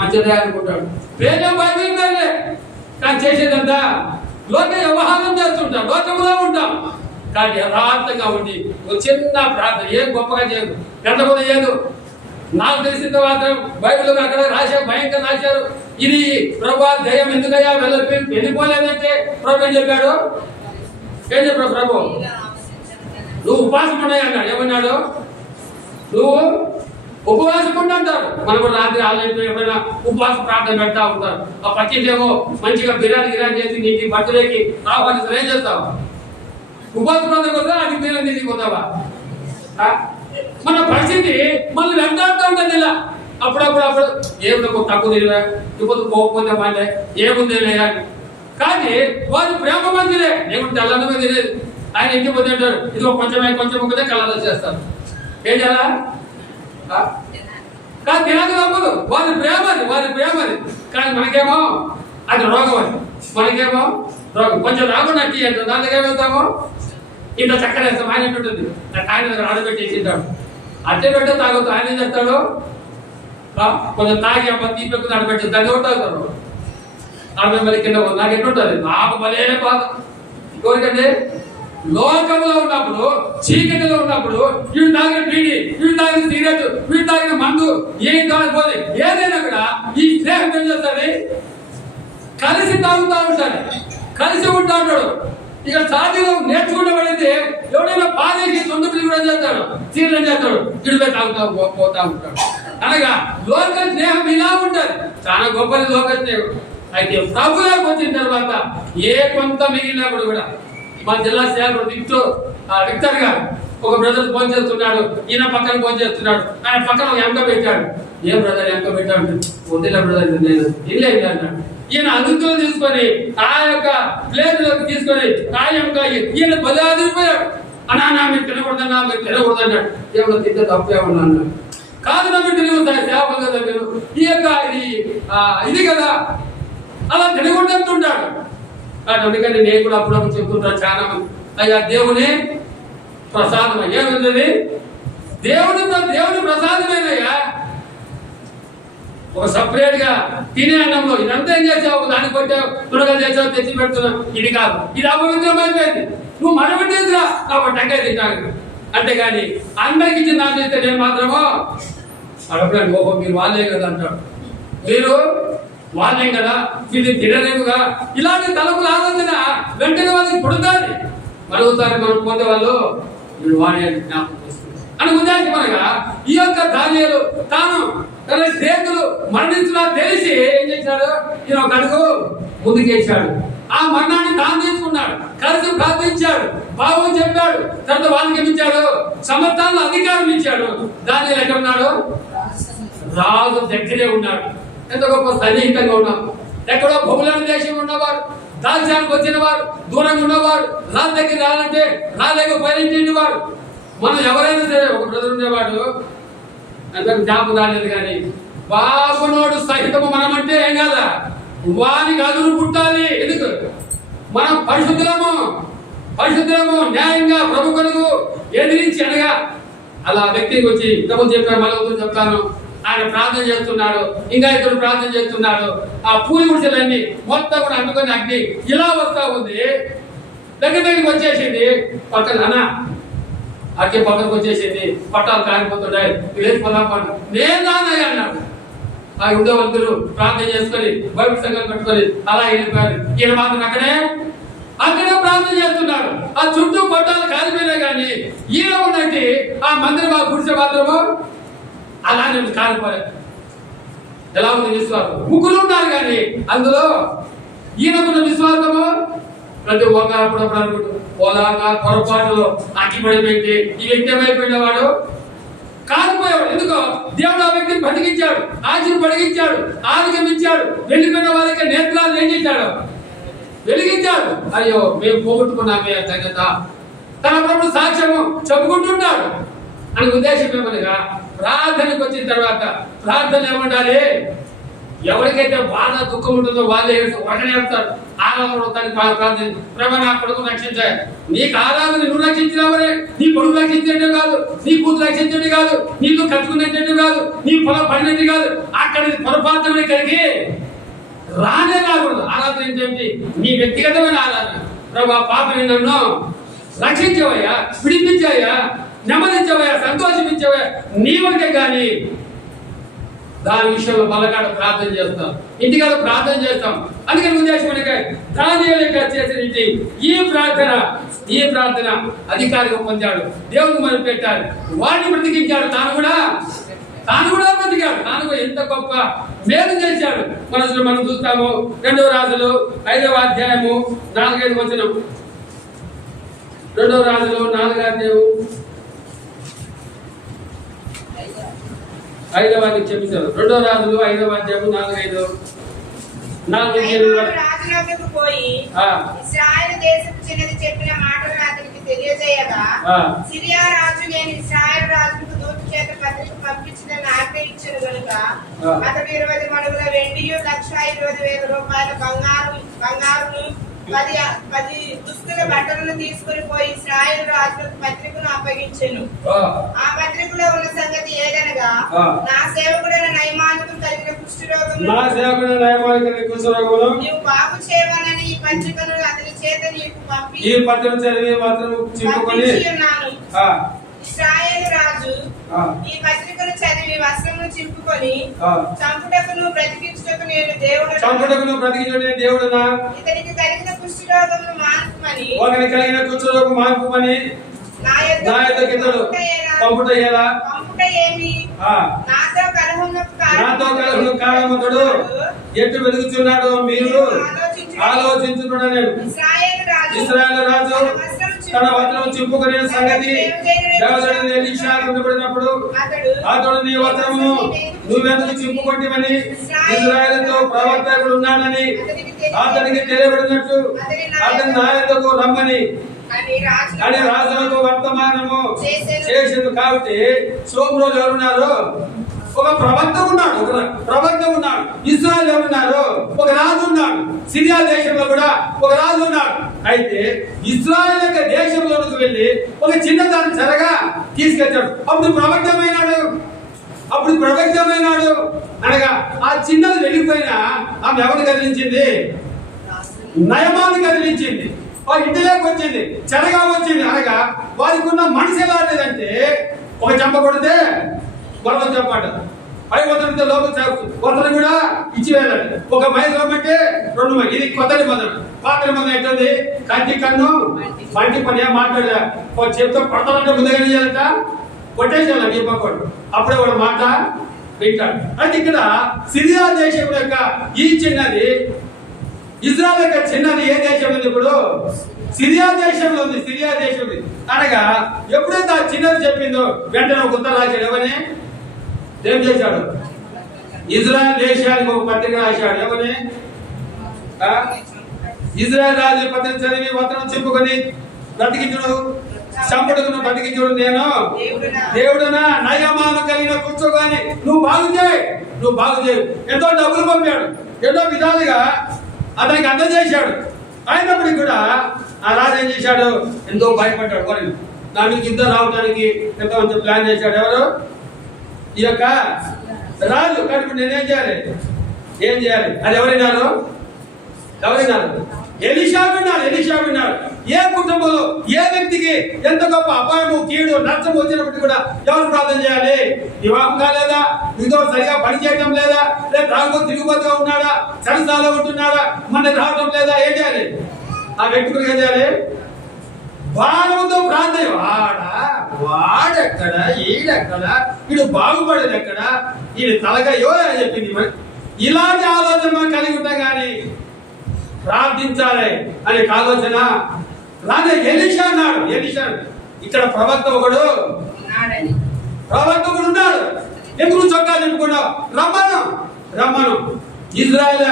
మంచిదే అనుకుంటాడు. పేరే బయలుదేరలే కానీ చేసేదంతా లోక వ్యవహారం చేస్తుంటాం, లోకంలో ఉంటాం. కానీ యథార్థంగా ఉండి ఒక చిన్న ప్రార్థన ఏం గొప్పగా చేయదు, ఎంత కూడా చేయదు. నాకు తెలిసిన మాత్రం బైబిల్ అక్కడ రాశారు, భయంకరంగా రాశారు. ఇది ప్రభా దయ్యం ఎందుకయ్యా వెళ్ళిపోలేదంటే ప్రభు ఏం చెప్పాడు? ఏం చెప్పాడు ప్రభు? నువ్వు ఉపాసం ఉన్నాయి అన్నాడు. ఏమన్నాడు? నువ్వు ఉపవాసం ఉండంటారు. మనం కూడా రాత్రి ఆన్లైన్ ఎప్పుడైనా ఉపవాస ప్రార్థన పెడతా ఉంటారు. ఆ పక్కింటేమో మంచిగా బిర్యానీ చేసి నీకు బర్త్డేకి రావాలి, ఏం చేస్తావు? ఉపవాస ప్రార్థన వద్దా, అది బిర్యానీ తీసుకుందావా? మన పరిస్థితి మళ్ళీ వెంటాడుతూ ఉంటుంది. ఇలా అప్పుడు ఏమిటో తక్కువ తెలియదా, ఇప్పుడు పోకపోతే మళ్ళీ ఏముంది లేదా. కానీ వారు ప్రేమ మందిరే, ఏమిటి తెల్లనమే తెలియదు. ఆయన ఇంటికి పోతే అంటారు ఇదిగో కొంచెం ఒకటే కళ్ళలో చేస్తారు. ఏం చేయాలా? కానీ తినదు తప్పదు. వారి ప్రేమది. కానీ మనకేమో అది రోగం. అది మనకేమో రోగం. కొంచెం రాకుండా టీ అంటే దానికి ఏమవుతామో ఇంత చక్కెర వేస్తాం. ఆయన ఉంటుంది ఆయన దగ్గర ఆడబెట్టేసింటాడు. అట్టే పెట్టే తాగుతాడు. ఆయన ఏం చేస్తాడు? కొంచెం తాగి అమ్మ తీపెక్కుని ఆడబెట్టి దాన్ని ఒకటి తాగుతాడు. ఆమె మరి కింద నాకు ఎట్లుంటుంది? నాకు భలే బాధ. ఎవరికంటే లోకంలో ఉన్నప్పుడు, చీకటిలో ఉన్నప్పుడు వీడు తాగిన బీడి, వీడు తాగిన సిగరెట్, వీడు తాగిన మందు, ఏం కాకపోతే ఏదైనా కూడా ఈ స్నేహం ఏం చేస్తుంది? కలిసి తాగుతూ ఉంటాడు, కలిసి ఉంటా ఉంటాడు. ఇక సాధ్యంలో నేర్చుకుంటే పడితే ఎవడైనా బాధేసి సొంత పిల్లలు కూడా చేస్తాడు, సీరియల్ చేస్తాడు, వీడిపై తాగుతా పోతా ఉంటాడు. అనగా లోక స్నేహం ఇలా ఉంటది, చాలా గొప్పది లోక స్నేహం. అయితే ప్రభులోకి వచ్చిన తర్వాత ఏ కొంత మిగిలినప్పుడు కూడా మా జిల్లా సేవకుడు విక్టర్ గారు ఒక బ్రదర్ ఫోన్ చేస్తున్నాడు, ఈయన పక్కన ఫోన్ చేస్తున్నాడు, ఆయన పక్కన ఒక ఎంక పెట్టాడు. ఏం బ్రదర్ ఎంక పెట్టాడు? వద్దులే బ్రదర్, నేను ఇల్లే అన్నాడు. ఈయన అందుతో తీసుకొని ఆ యొక్క ప్లేట్లోకి తీసుకొని ఆ ఎంక ఈయన బదాదిరిపోయాడు. అన్నా మీరు తినకూడదన్నా, మీరు తినకూడదన్నాడు. ఏమన్నా తింటే తప్పేమన్నా అన్నాడు. కాదు నమ్మి తిరుగుతాయి సేవలు కదా మీరు, ఈ యొక్క ఇది కదా అలా తినకూడదంటుంటాడు. అందుకని నేను కూడా అప్పుడప్పుడు చెప్తుంటాను చాలా మంది, అయ్యా దేవుని ప్రసాదం ఏముంది, దేవుని ప్రసాదమేనయ్యా. ఒక సపరేట్ గా తినే అన్నంలో ఇదంతా ఏం చేసావు, దాన్ని కొట్టావు, తుడగా చేసావు, తెచ్చి పెడుతున్నావు, ఇది కాదు, ఇది అపవిత్రమైపోయింది, నువ్వు మనబెట్టేదిరా కాబట్టి టంకాయ తింటాను. అంతేగాని అందరికి ఇచ్చిన నాకు చేస్తే నేను మాత్రమో అడగండి, ఓహో మీరు వాళ్ళే కదా అంటాడు, మీరు వాళ్ళే కదా, మీరు తినలేముగా, ఇలాంటి తలపుల ఆలోచన వెంటనే వాళ్ళకి పుడుతుంది. మరొకసారి మనం పోతే వాళ్ళు వీళ్ళు వాడే జ్ఞాపకం చేస్తున్నారు అని ఉద్దేశం. అనగా ఈ యొక్క దానియేలు తాను తన స్నేహితులు మరణించినా తెలిసి ఏం చేశాడు, ఈయన ఒక అడుగు ముందుకేశాడు. ఆ మరణాన్ని తాను తీసుకున్నాడు, కలిసి ప్రార్థించాడు, భావం చెప్పాడు. తర్వాత వాళ్ళకి ఇచ్చాడు, సమర్థాలను అధికారం ఇచ్చాడు. దానియేలు ఎక్కడ ఉన్నాడు? రాజు దగ్గరే ఉన్నాడు. ఎంత గొప్ప సన్నిహితంగా ఉన్నాం. ఎక్కడో బహుళ దేశం ఉన్నవారు, దాల్చానికి వచ్చిన వారు, దూరంగా ఉన్నవారు, రాజు దగ్గర రాలంటే రాలేకపోయిన వారు. మనం ఎవరైనా సరే, ఒక బ్రదర్ ఉండేవాడు, అందరికి జ్ఞాపకం రాలేదు కానీ, బాబునోడు సహితము మనం అంటే ఏం కదా, వారికి అదురు పుట్టాలి. ఎందుకు? మనం పరిశుద్ధులము న్యాయంగా ప్రభు కొరకు ఎదిరించి అనగా అలా వ్యక్తికి వచ్చి ఇంతకుముందు చెప్పాను, మళ్ళీ చెప్తాను. ఆయన ప్రార్థన చేస్తున్నాడు, ఇంకా ఇద్దరు ప్రార్థన చేస్తున్నాడు. ఆ పూరి గుడిసెలన్నీ మొత్తం కూడా అందుకొని అగ్ని ఇలా వస్తా ఉంది. దగ్గరికి వచ్చేసింది. పక్కన అన్న అగ్గి పక్కకు వచ్చేసింది, పట్టాలు కాలిపోతున్నాయి, లేచిపోదాం. నేను నాన్నయ్య అన్నాడు. ఆ ఉండేవాళ్ళు ప్రార్థన చేసుకొని బైబిల్ సంఘం కట్టుకొని అలా వెళ్ళిపోయారు. ఈయన మాత్రం అక్కడే ప్రార్థన చేస్తున్నాడు. ఆ చుట్టూ పట్టాలు కాలిపోయినా కానీ ఈయన ఉన్నట్టు ఆ మందిరం, ఆ గుడిసె మాత్రము అలా నేను కాలిపోయాను. ఎలా ఉంది విశ్వాసం? ముగ్గురు ఉన్నారు కానీ అందులో ఈయనకున్న విశ్వాసము ప్రతి ఒక్క అప్పుడప్పుడు పొరపాటులో అగ్గిపడిపెట్టి ఈ వ్యక్తి ఏమైపోయిన వాడు కాలిపోయాడు. ఎందుకో దేవుడు ఆ వ్యక్తిని బతికించాడు, ఆశను బతికించాడు, ఆరోగ్యం ఇచ్చాడు. వెళ్ళిపోయిన వాళ్ళకి నేత్రాలు ఏం చేశాడు? వెలిగించాడు. అయ్యో మేము పోగొట్టుకున్నామే తగ్గత తన ప్రభు సాక్ష్యము చెప్పుకుంటున్నాడు అని ఉద్దేశం ఏమనగా, ప్రార్థనకు వచ్చిన తర్వాత ప్రార్థన ఏమంటారు? ఎవరికైతే బాధ దుఃఖం ఉంటుందో వాళ్ళే ఒకనే వెళ్తారు. ఆరాధన ప్రార్థన, ప్రభు నా కొడుకు రక్షించాయి. నీకు ఆరాధన నువ్వు రక్షించినావనే, నీ కొడుకు రక్షించేట్టు కాదు, నీ కూతురు రక్షించేట్టు కాదు, నీకు కట్టుకునేటట్టు కాదు, నీ పొలం పడినట్టు కాదు. అక్కడ పొరపాటు ఇక్కడికి రానే రాకూడదు. ఆరాధన ఏంటంటే నీ వ్యక్తిగతమైన ఆరాధన. ప్రభు పాపని నన్ను రక్షించవయ్యా, విడిపించాయా, నెమ్మదించవయ్యా, సంతోషించవయ్యా, నీ వరకే కానీ దాని విషయంలో మళ్ళకాడ ప్రార్థన చేస్తాం, ఇంటికాడ ప్రార్థన చేస్తాం. అందుకని ఉద్దేశం దానియేలు చేసిన ఈ ప్రార్థన అధికారిగా పొందాడు. దేవుడికి మనం పెట్టాడు, వాడిని బ్రతికించాడు. తాను కూడా బ్రతికాడు. తాను కూడా ఎంత గొప్ప మేలు చేశాడు. మనం చూస్తాము 2వ రాజులు 5వ అధ్యాయము 4-5 వచనం. 2వ రాజులు 4వ అధ్యాయము 5వ చెప్పారు. 2వ రాజులు 5వ అధ్యాయము 4-5. రాజులకు పోయి ఇశ్రాయేలు దేశపు చిన్నది చెప్పిన మాటలను అతనికి తెలియజేయగా, సిరియా రాజు నేను ఇశ్రాయేలు రాజుకు దూత చేత పత్రిక పంపించిన ఆజ్ఞయించను గనుక అతడు 20 మణుగుల వెండియు 1,20,000 రూపాయల బంగారును 10 దుస్తుల బట్టలను తీసుకుని పోయి ఇశ్రాయేలు రాజులకు పత్రికను అప్పగించెను. ఆ పత్రికలో ఉన్న సంగతి ఏదనగా, నా సేవకుడైన నయమానుకు కలిగిన కుష్ఠరోగము నీవు బాగు చేయవలనని ఈ పత్రికను అతని చేత నీకు పంపించున్నాను. ఇశ్రాయేలు రాజు ఈ పత్రికను చదివి వస్త్రమును చింపుకొని చంపుటకును బ్రతికించుటకు నేను దేవుడునా, ఇతనికి కలిగిన కుష్ఠరోగమును మాన్పుమని నా యొద్దకు పంపుట ఏమి, నాతో కలహ కలహమునకు కారణమతడు ఎటు వెలుగుచున్నాడో మీరు ఆలోచించుకున్నాను. నేను ఇశ్రాయేలు రాజు తన వస్త్రం చింపుకునే సంగతి దేవజనుడు ఎలీషా కనబడినప్పుడు అతడు నీ వస్త్రమును నువ్వెందుకు చింపుకొంటివని ఇశ్రాయేలుతో ప్రవక్తకుడు ఉన్నాడని అతనికి తెలియబడినట్టు అతని నా యొద్దకు రమ్మని అని రాజులకు వర్తమానము చేసింది. కాబట్టి సోమరోజు ఎవరున్నారు? ఒక ప్రవక్త ఉన్నాడు, ఇశ్రాయేలు ఎవరున్నారు? ఒక రాజు ఉన్నాడు. సిరియా దేశంలో కూడా ఒక రాజు ఉన్నాడు. అయితే ఇశ్రాయేల్ యొక్క దేశంలోకి వెళ్ళి ఒక చిన్నదాన్ని చెరగా తీసుకెళ్తాడు. అప్పుడు ప్రవక్తమైనాడు అనగా ఆ చిన్నది వెళ్ళిపోయినా ఆమె ఎవరిని కదిలించింది? నయమాన్ని కదిలించింది. ఆ ఇంటిలోకి వచ్చింది, చెరగా వచ్చింది. అనగా వారికి ఉన్న మనసు ఎలాంటిదంటే ఒక చెంప కొడితే మరొక చెప్పాడు, పై వదలితే లోపల వదలు కూడా ఇచ్చి వెళ్ళాలి. ఒక మైలు రమ్మంటే 2 మైలు. ఇది కొత్తది మొదలు. పాత్ర మొదలు ఏంటది? కంటి కన్ను పంటి పని మాట్లాడలే. చెప్తే కొడతానంటే ముందుగానే చేయాలట, కొట్టేసేయాలి నీ పక్కడు. అప్పుడే వాడు మాట వింటాడు. అంటే ఇక్కడ సిరియా దేశం యొక్క ఈ చిన్నది, ఇజ్రాయెల్ యొక్క చిన్నది ఏ దేశం ఉంది? ఇప్పుడు సిరియా దేశంలో ఉంది. సిరియా దేశం ఉంది అనగా ఎప్పుడైతే ఆ చిన్నది చెప్పిందో వెంటనే ఒక ఉత్తరం రాశాడు. ఎవరిని? ఏం చేశాడు? ఇజ్రాయెల్ దేశానికి ఒక పత్రిక రాశాడు. ఎవరిని? ఇజ్రాయెల్ రాజు పత్రిక చదివి వస్త్రం చెప్పుకొని బ్రతికించుడు, చంపుడుకును బ్రతికించుడు నేను దేవుడునా నయమాను కలిగిన కూర్చోగాని నువ్వు బాగు చేయి. ఎంతో డబ్బులు పంపాడు, ఎన్నో విధాలుగా అతనికి అందజేశాడు. అయినప్పటికీ కూడా ఆ రాజు ఏం చేశాడు? ఎంతో భయపడ్డాడు. మరి నా మీకు యుద్ధం రావడానికి ఎంతో మంచి ప్లాన్ చేశాడు. ఎవరు? ఈ యొక్క రాజు. కాబట్టి నేనేం చేయాలి? అది ఎవరైనారు? ఎలీషా విన్నాడు. ఏ కుటుంబంలో ఏ వ్యక్తికి ఎంత గొప్ప అపాయము, కీడు, నష్టం వచ్చినప్పటికీ కూడా ఎవరు ప్రార్థన చేయాలి? వివాహం కాలేదా? ఇదో సరిగా పని చేయడం లేదా? లేదా తాగు తిరుగుబోతుగా ఉన్నాడా? చరసాలో ఉంటున్నాడా? మన రావడం లేదా? ఏం చేయాలి? ఆ వ్యక్తి గురించి ఏం చేయాలి? భారముతో ప్రార్థన. వాడెక్కడ, ఈడెక్కడ, వీడు బాగుపడేది ఎక్కడ, వీడి తలగయ్యో అని చెప్పింది. మరి ఇలాంటి ఆలోచన మనం కలిగి ఉంటాం కానీ ప్రార్థించాలి అనే ఆలోచన రాజు ఎలీషా అన్నాడు. ఇక్కడ ప్రవక్త ఒకడు ఉన్నాడు. ఎందుకు చొక్కా చెప్పుకున్నావు? రమ్మను. ఇజ్రాయేల్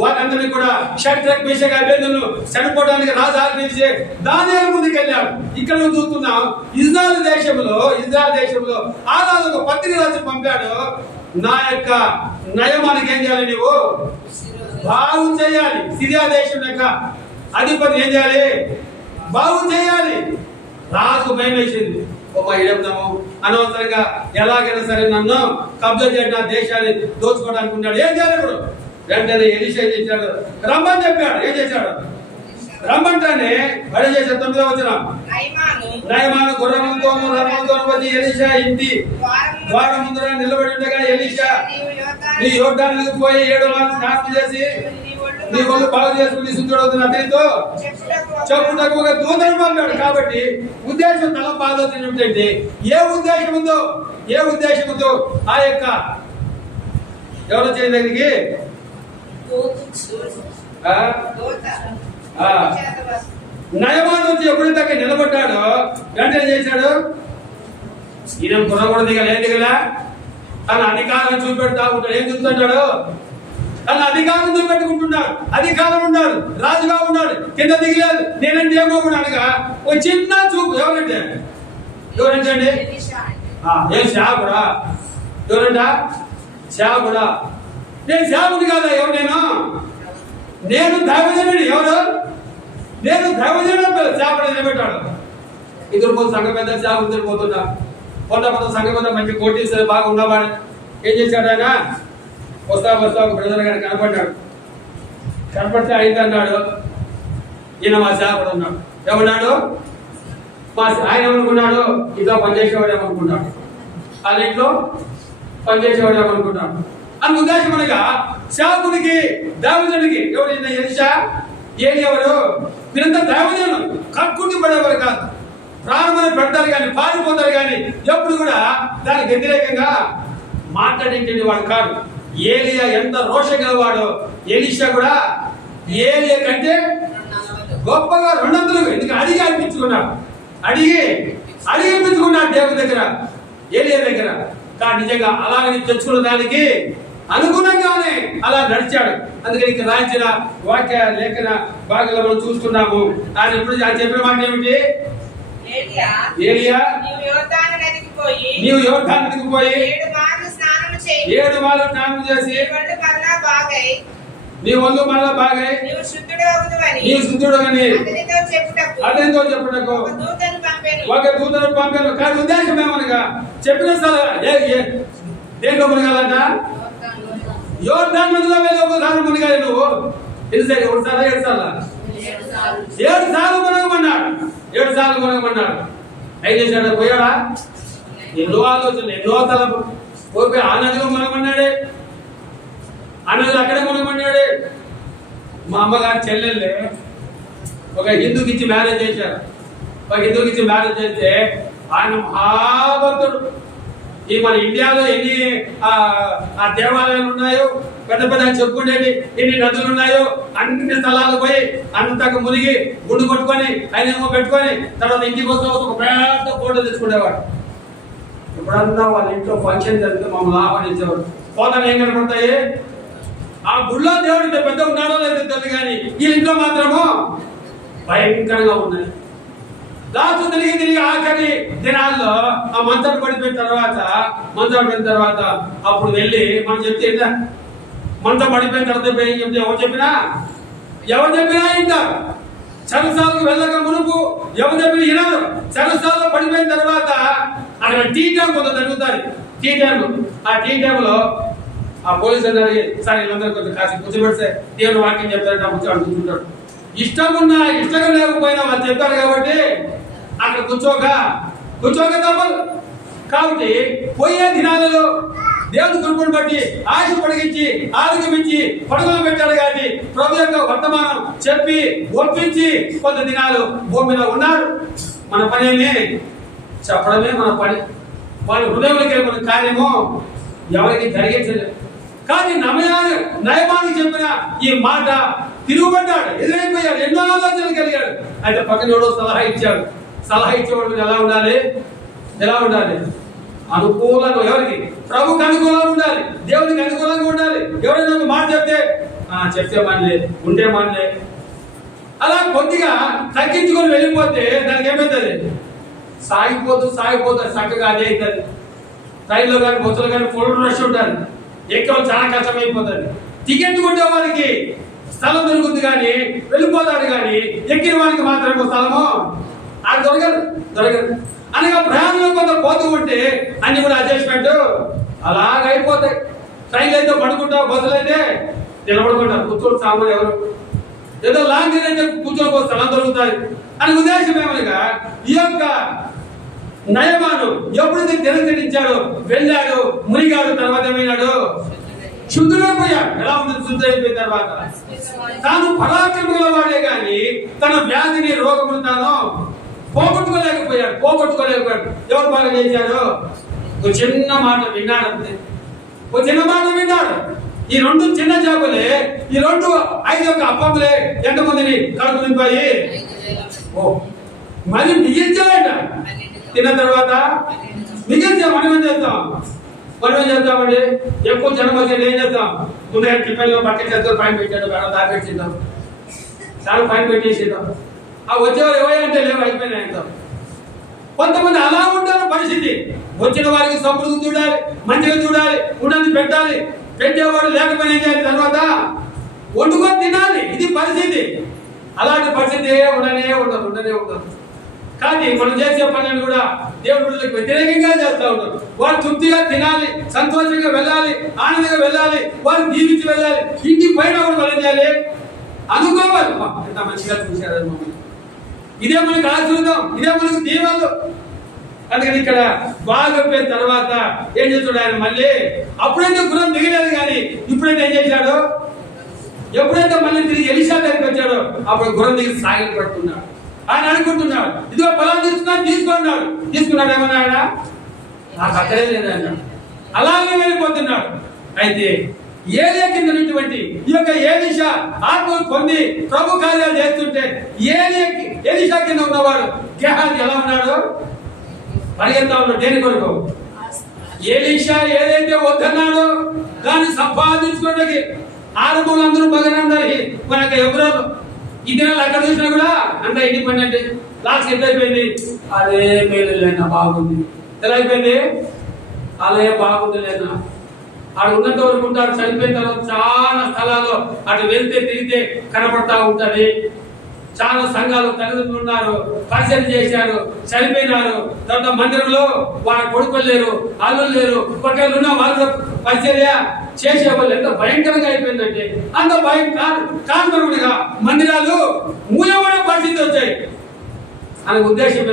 వారందరినీ కూడా షడ్రక్, మేషక్, అబేద్నెగోను చనిపోవడానికి రాజు ఆజ్ఞించి దానియేలు ముందుకు వెళ్ళాడు. ఇక్కడ చూస్తున్నాం ఇజ్రాయేల్ దేశంలో ఆ రాజు ఒక పత్రిక రాసి పంపాడు. నా యొక్క నయమానికి ఏం చేయాలి? నీవు బాగు చేయాలి. సిరియా దేశం యొక్క అధిపతి ఏం చేయాలి? బాగు చేయాలి. రాజు భయం వేసింది. అనవసరంగా ఎలాగైనా సరే నన్ను కబ్జా చేయడం, నా దేశాన్ని దోచుకోవడానికి ఉన్నాడు. ఏం చేయాలి ఇప్పుడు? వెంటనే ఎలీషా ఏం చేశాడు? రమ్మని చెప్పాడు. ఏం చేశాడు? రమ్మంటానే వాడు చేశాడు. 9వ వచనం, నయమాను గుర్రములతో రథములతో వచ్చి ఎలీషా ఇంటి ద్వారం ముందర నిలబడి ఉండగా ఎలీషా నీ యోర్దానుకు పోయి 7 మార్లు స్నానం చేసి నీ ఒళ్ళు బాగు చేసుకుని శుద్ధుడవుతున్న అతనితో చెప్పుటకు ఒక దూతను పంపాడు. కాబట్టి ఉద్దేశం తలపు ఆలోచన ఏమిటంటే ఏ ఉద్దేశంతో ఆ యొక్క ఎవరు వచ్చిన దగ్గరికి నయమాను వచ్చి ఎప్పుడు దగ్గర నిలబడ్డాడో వెంటనే చేశాడు. ఈయన కుర్రకూడదు దిగలే తన అధికారం చూపెడతా ఉంటాడు. ఏం చూస్తుంటాడు? తన అధికారం చూపెట్టుకుంటున్నాడు. అధికారం ఉన్నాడు, రాజుగా ఉన్నాడు, కింద దిగలేదు. నేనంటే ఏమో కూడా అనగా ఒక చిన్న చూపు. ఎవరంటే అండి? ఏం సేవకుడా? ఎవరంట? సేవకుడా? నేను సేవకుడు కాదా? ఎవరు? నేను దైవజనుడు. ఎవరు? నేను దైవజనుడు. సేవకుడు నిలబెట్టాడు. ఇద్దరు పోతే సంఘ పెద్ద సేవకుడు పోతున్నా. కొంత సంఘ పెద్ద మంచి కోటీశ్వరు బాగా ఉన్నవాడు. ఏం చేశాడు ఆయన? వస్తా ఒక బ్రదర్ గారు కనపడితే అయింది అన్నాడు. ఈయన మా సేవకుడు అన్నాడు. ఏమన్నాడు? ఆయన ఏమనుకున్నాడు? ఇంట్లో పనిచేసేవాడు ఏమనుకున్నాడు? వాళ్ళ ఇంట్లో పనిచేసేవాడు ఏమనుకున్నాడు అని ఉద్దేశం. అనగా సేవకుడికి దైవజనుడికి ఎవరు? ఎలీషా ఎవరు? మీరంతా దైవజనులు. కక్కుని పడేవారు కాదు. ప్రాణమైన పెడతారు కానీ పారిపోతారు కానీ ఎప్పుడు కూడా దానికి వ్యతిరేకంగా మాట్లాడేటువంటి వాడు కాదు. ఏలియా ఎంత రోషం గలవాడో ఎలీషా కూడా ఏలియా కంటే గొప్పగా 200 ఎందుకు అడిగి అనిపించుకున్నాడు. అడిగిపించుకున్నాడు దేవుడి దగ్గర, ఏలియా దగ్గర. కానీ నిజంగా అలాగని తెచ్చుకున్న దానికి అనుగుణంగానే అలా నడిచాడు. అందుకని ఇక్కడ రాయించిన వాక్య లేఖన భాగంలో మనం చూస్తున్నాము. ఆయన ఎప్పుడు చెప్పిన మాట ఏమిటి? ఏలియా నీవు యోర్దాను నదికి పోయి 7 మార్లు స్నానం చేసి నీ ఒళ్ళు మళ్ళా బాగై నీవు శుద్ధుడు అని అతనితో చెప్పుటకు ఒక దూతను పంపాను. కానీ ఉద్దేశం ఏమనగా చెప్పిన దేంట్లో మునగాలంట? యోర్దాను నదిలో వెళ్ళి ఒకసారి మునగాలి. నువ్వు ఎన్నిసారి? 1 సార్లు 7 సార్లు 7 సార్లు మునగమన్నాడు. 7 సార్లు మునగమన్నాడు. ఏం చేశాడు? పోయాడా? ఎన్నో ఆలోచనలు, ఎన్నో తలపు పోయి ఆ నదిలో మునగమన్నాడే, ఆ నదిలో అక్కడే మునగమన్నాడే. మా అమ్మగారు చెల్లెళ్ళే ఒక హిందూకి ఇచ్చి మ్యారేజ్ చేశారు. చేస్తే ఆయన మహాభక్తుడు. ఈ మన ఇండియాలో ఎన్ని ఆ దేవాలయాలు ఉన్నాయో, పెద్ద పెద్ద చెప్పుకునేవి ఎన్ని నదులు ఉన్నాయో అన్ని స్థలాలు పోయి అంతకు మునిగి గుండు కొట్టుకొని ఆయన ఏమో పెట్టుకొని తర్వాత ఇంటికి వస్తే ఒక పెద్ద ఫోటో తెచ్చుకునేవాడు. ఇప్పుడంతా వాళ్ళ ఇంట్లో ఫంక్షన్ జరిగితే మమ్మల్ని ఆహ్వానించేవాడు. పోతాను ఏం కనపడతాయి? ఆ గుళ్ళో దేవుడు ఇంత పెద్ద ఉన్నాడో లేదో తెలియదు, కానీ ఈ ఇంట్లో మాత్రము భయంకరంగా ఉన్నాయి. దాచు తిరిగి ఆఖరి దినాల్లో ఆ మంత్రం పడిపోయిన తర్వాత అప్పుడు వెళ్ళి మనం చెప్తే మంత్రం పడిపోయిన తర్వాత ఏం చెప్తే ఎవరు చెప్పినా ఇంకా చెరసాలకు వెళ్ళక మునుపు ఎవరు చెప్పిన వినరు. చెరసాలలో పడిపోయిన తర్వాత అక్కడ టీ టైం కొంత జరుగుతుంది. ఆ టీ టైంలో ఆ పోలీసు అడిగి సార్ వీళ్ళందరూ కొంచెం కాసి కూర్చోబెడితే దేవుడు వాక్యం చెప్తారంటే కూర్చుంటాడు. ఇష్టం లేకపోయినా వాళ్ళు చెప్తారు కాబట్టి అక్కడ కూర్చోక తప్పదు. కాబట్టి పోయే దినాలలో దేవుని కృపను బట్టి ఆశ పొడిగించి ఆరోగ్యమించి పడుగులు పెట్టాడు. కాబట్టి ప్రభు యొక్క వర్తమానం చెప్పి ఒప్పించి కొంత దినాలు భూమి మీద ఉన్నాడు. మన పని చెప్పడమే మన పని. వాళ్ళ హృదయంలోకి మన కార్యము ఎవరికి జరిగించలేదు. కానీ నయమానికి చెప్పిన ఈ మాట తిరుగుబడ్డాడు, ఎదురైపోయాడు, ఎన్నో ఆలోచనలు కలిగాడు. అయితే పక్కన సలహా ఇచ్చేవాడు ఎలా ఉండాలి? అనుకూలంగా, ఎవరికి? ప్రభుకి అనుకూలంగా ఉండాలి, దేవునికి అనుకూలంగా ఉండాలి. ఎవరైనా ఒక మాట చెప్తే మానలే, ఉంటే మానలే. అలా కొద్దిగా తగ్గించుకొని వెళ్ళిపోతే దానికి ఏమవుతుంది? సాగిపోతుంది చక్కగా. అదే అవుతుంది. ట్రైన్లో కానీ బస్సులో కానీ ఫుల్ రష్ ఉంటుంది, ఎక్కడం చాలా కష్టమైపోతుంది. టికెట్ కొట్టే వారికి స్థలం దొరుకుతుంది కానీ వెళ్ళిపోతాడు, కానీ ఎక్కిన వారికి మాత్రమే స్థలము అది దొరకదు. అనగా ప్రయాణంలో కొంత పోతూ ఉంటే అన్ని కూడా అడ్జస్ట్మెంట్ అలాగైపోతాయి. ట్రైన్లు అయితే పడుకుంటావు, బస్సులు అయితే నిలబడుకుంటారు. కూర్చోడు సామాన్ ఎవరు ఏదో లాంగ్ అయితే కూర్చోని స్థలం దొరుకుతాయి అని ఉద్దేశం ఏమనగా ఈ యొక్క నయమాను ఎప్పుడైతే తిరస్కరించాడు, వెళ్ళాడు, మునిగాడు, తర్వాత ఏమైనాడు? శుద్ధుడైపోయాడు. ఎలా ఉంటుంది? శుద్ధుడైపోయిన తర్వాత తాను పరాక్రమ గలవాడే గాని తన వ్యాధిని రోగమును తాను పోగొట్టుకోలేకపోయాడు. ఎవరు బాగా చేశాడు? ఒక చిన్న మాట విన్నాడు. ఈ 2 చిన్న చేపలే, ఈ 5 అప్పములే ఎంతమందిని కడుపు నింపాయి? మరి మిగిల్చాడట. తిన్న తర్వాత మిగిల్చా. మనం ఏం చేస్తామండి? ఎక్కువ జనం వచ్చేది ఏం చేస్తాం? ముందే టిఫిన్లో బకెట్ చేస్తాం, పైన పెట్టాడు, దాపెట్టిద్దాం, చాలా పైన పెట్టేసిద్దాం. ఆ వచ్చేవారు ఏవైనా లేవు, అయిపోయినాయి. కొంతమంది అలా ఉంటారు పరిస్థితి. వచ్చిన వారికి సమృద్ధి చూడాలి, మంచిగా చూడాలి, ఉన్నది పెట్టాలి. పెట్టేవాడు లేకపోయినా ఏం చేయాలి? తర్వాత వండుకొని తినాలి. ఇది పరిస్థితి. అలాంటి పరిస్థితి ఉండనే ఉండదు. కానీ మనం చేసే పనులను కూడా దేవుడికి వ్యతిరేకంగా చేస్తూ ఉంటారు. వారు తృప్తిగా తినాలి, సంతోషంగా వెళ్ళాలి, ఆనందంగా వెళ్ళాలి, వారు జీవించి వెళ్ళాలి. ఇంటి పైన వాళ్ళు చేయాలి, అనుకోవాలి. ఎంత మంచిగా చూశారు మమ్మల్ని. ఇదే మనకు ఆశీర్వాదం, ఇదే మనకు దీవెనలు. అందుకని ఇక్కడ బాగా పోయిన తర్వాత ఏం చేస్తాడు ఆయన? మళ్ళీ అప్పుడైతే గుర్రం దిగలేదు, కానీ ఇప్పుడైతే ఏం చేశాడు? ఎప్పుడైతే మళ్ళీ తిరిగి ఎలీషా దగ్గరికి వచ్చాడో అప్పుడు గుర్రం దిగి సాగిలు పడుతున్నాడు. ఆయన అనుకుంటున్నాడు, ఇదిగో పొలం తీసుకున్నాడు. తీసుకున్నాడు ఏమన్నా? ఆయన నాకు అక్కడే లేదు అన్నాడు. అలాగే వెళ్ళిపోతాడు. వెళ్ళిపోతున్నాడు. అయితే ఏలియా కింద ఉన్నటువంటి ఈ యొక్క ఎలీషా ఆత్మ పొంది ప్రభు కార్యాలు చేస్తుంటే ఎలీషా కింద ఉన్నవాడు గెహాజీ ఎలా ఉన్నాడు? పరిగెత్తా ఉన్నాడు. దేని కొరకు? ఎలీషా ఏదైతే వద్దన్నాడో దాన్ని సంపాదించుకోవడానికి ఆరంభంలో అందరూ బగనందరి మనకు ఎవరో ఈ దినాలు అక్కడ చూసినా కూడా అంత ఇండిపెండెంట్. లాస్ట్ ఎంత అయిపోయింది? అదే మేలు లేనా బాగుంది. ఎలా అయిపోయింది? అలా బాగుంది లేనా అక్కడ ఉన్నంత వరకు ఉంటారు. చనిపోయిన తర్వాత చాలా స్థలాల్లో అటు వెళ్తే తిరిగితే కనపడతా ఉంటది. చాలా సంఘాలు తల్లిదండ్రులు ఉన్నారు, పరిచయం చేశారు, చనిపోయినారు. తర్వాత మందిరంలో వాళ్ళ కొడుకులు లేరు, అల్లులు లేరు, ఒకళ్ళు ఉన్న వాళ్ళు పరిచర్య చేసే వాళ్ళు ఎంత భయంకరంగా అయిపోయిందంటే అంత భయం కారణంగా మందిరాలు మూయబడే పరిస్థితి వచ్చాయి. అనే ఉద్దేశం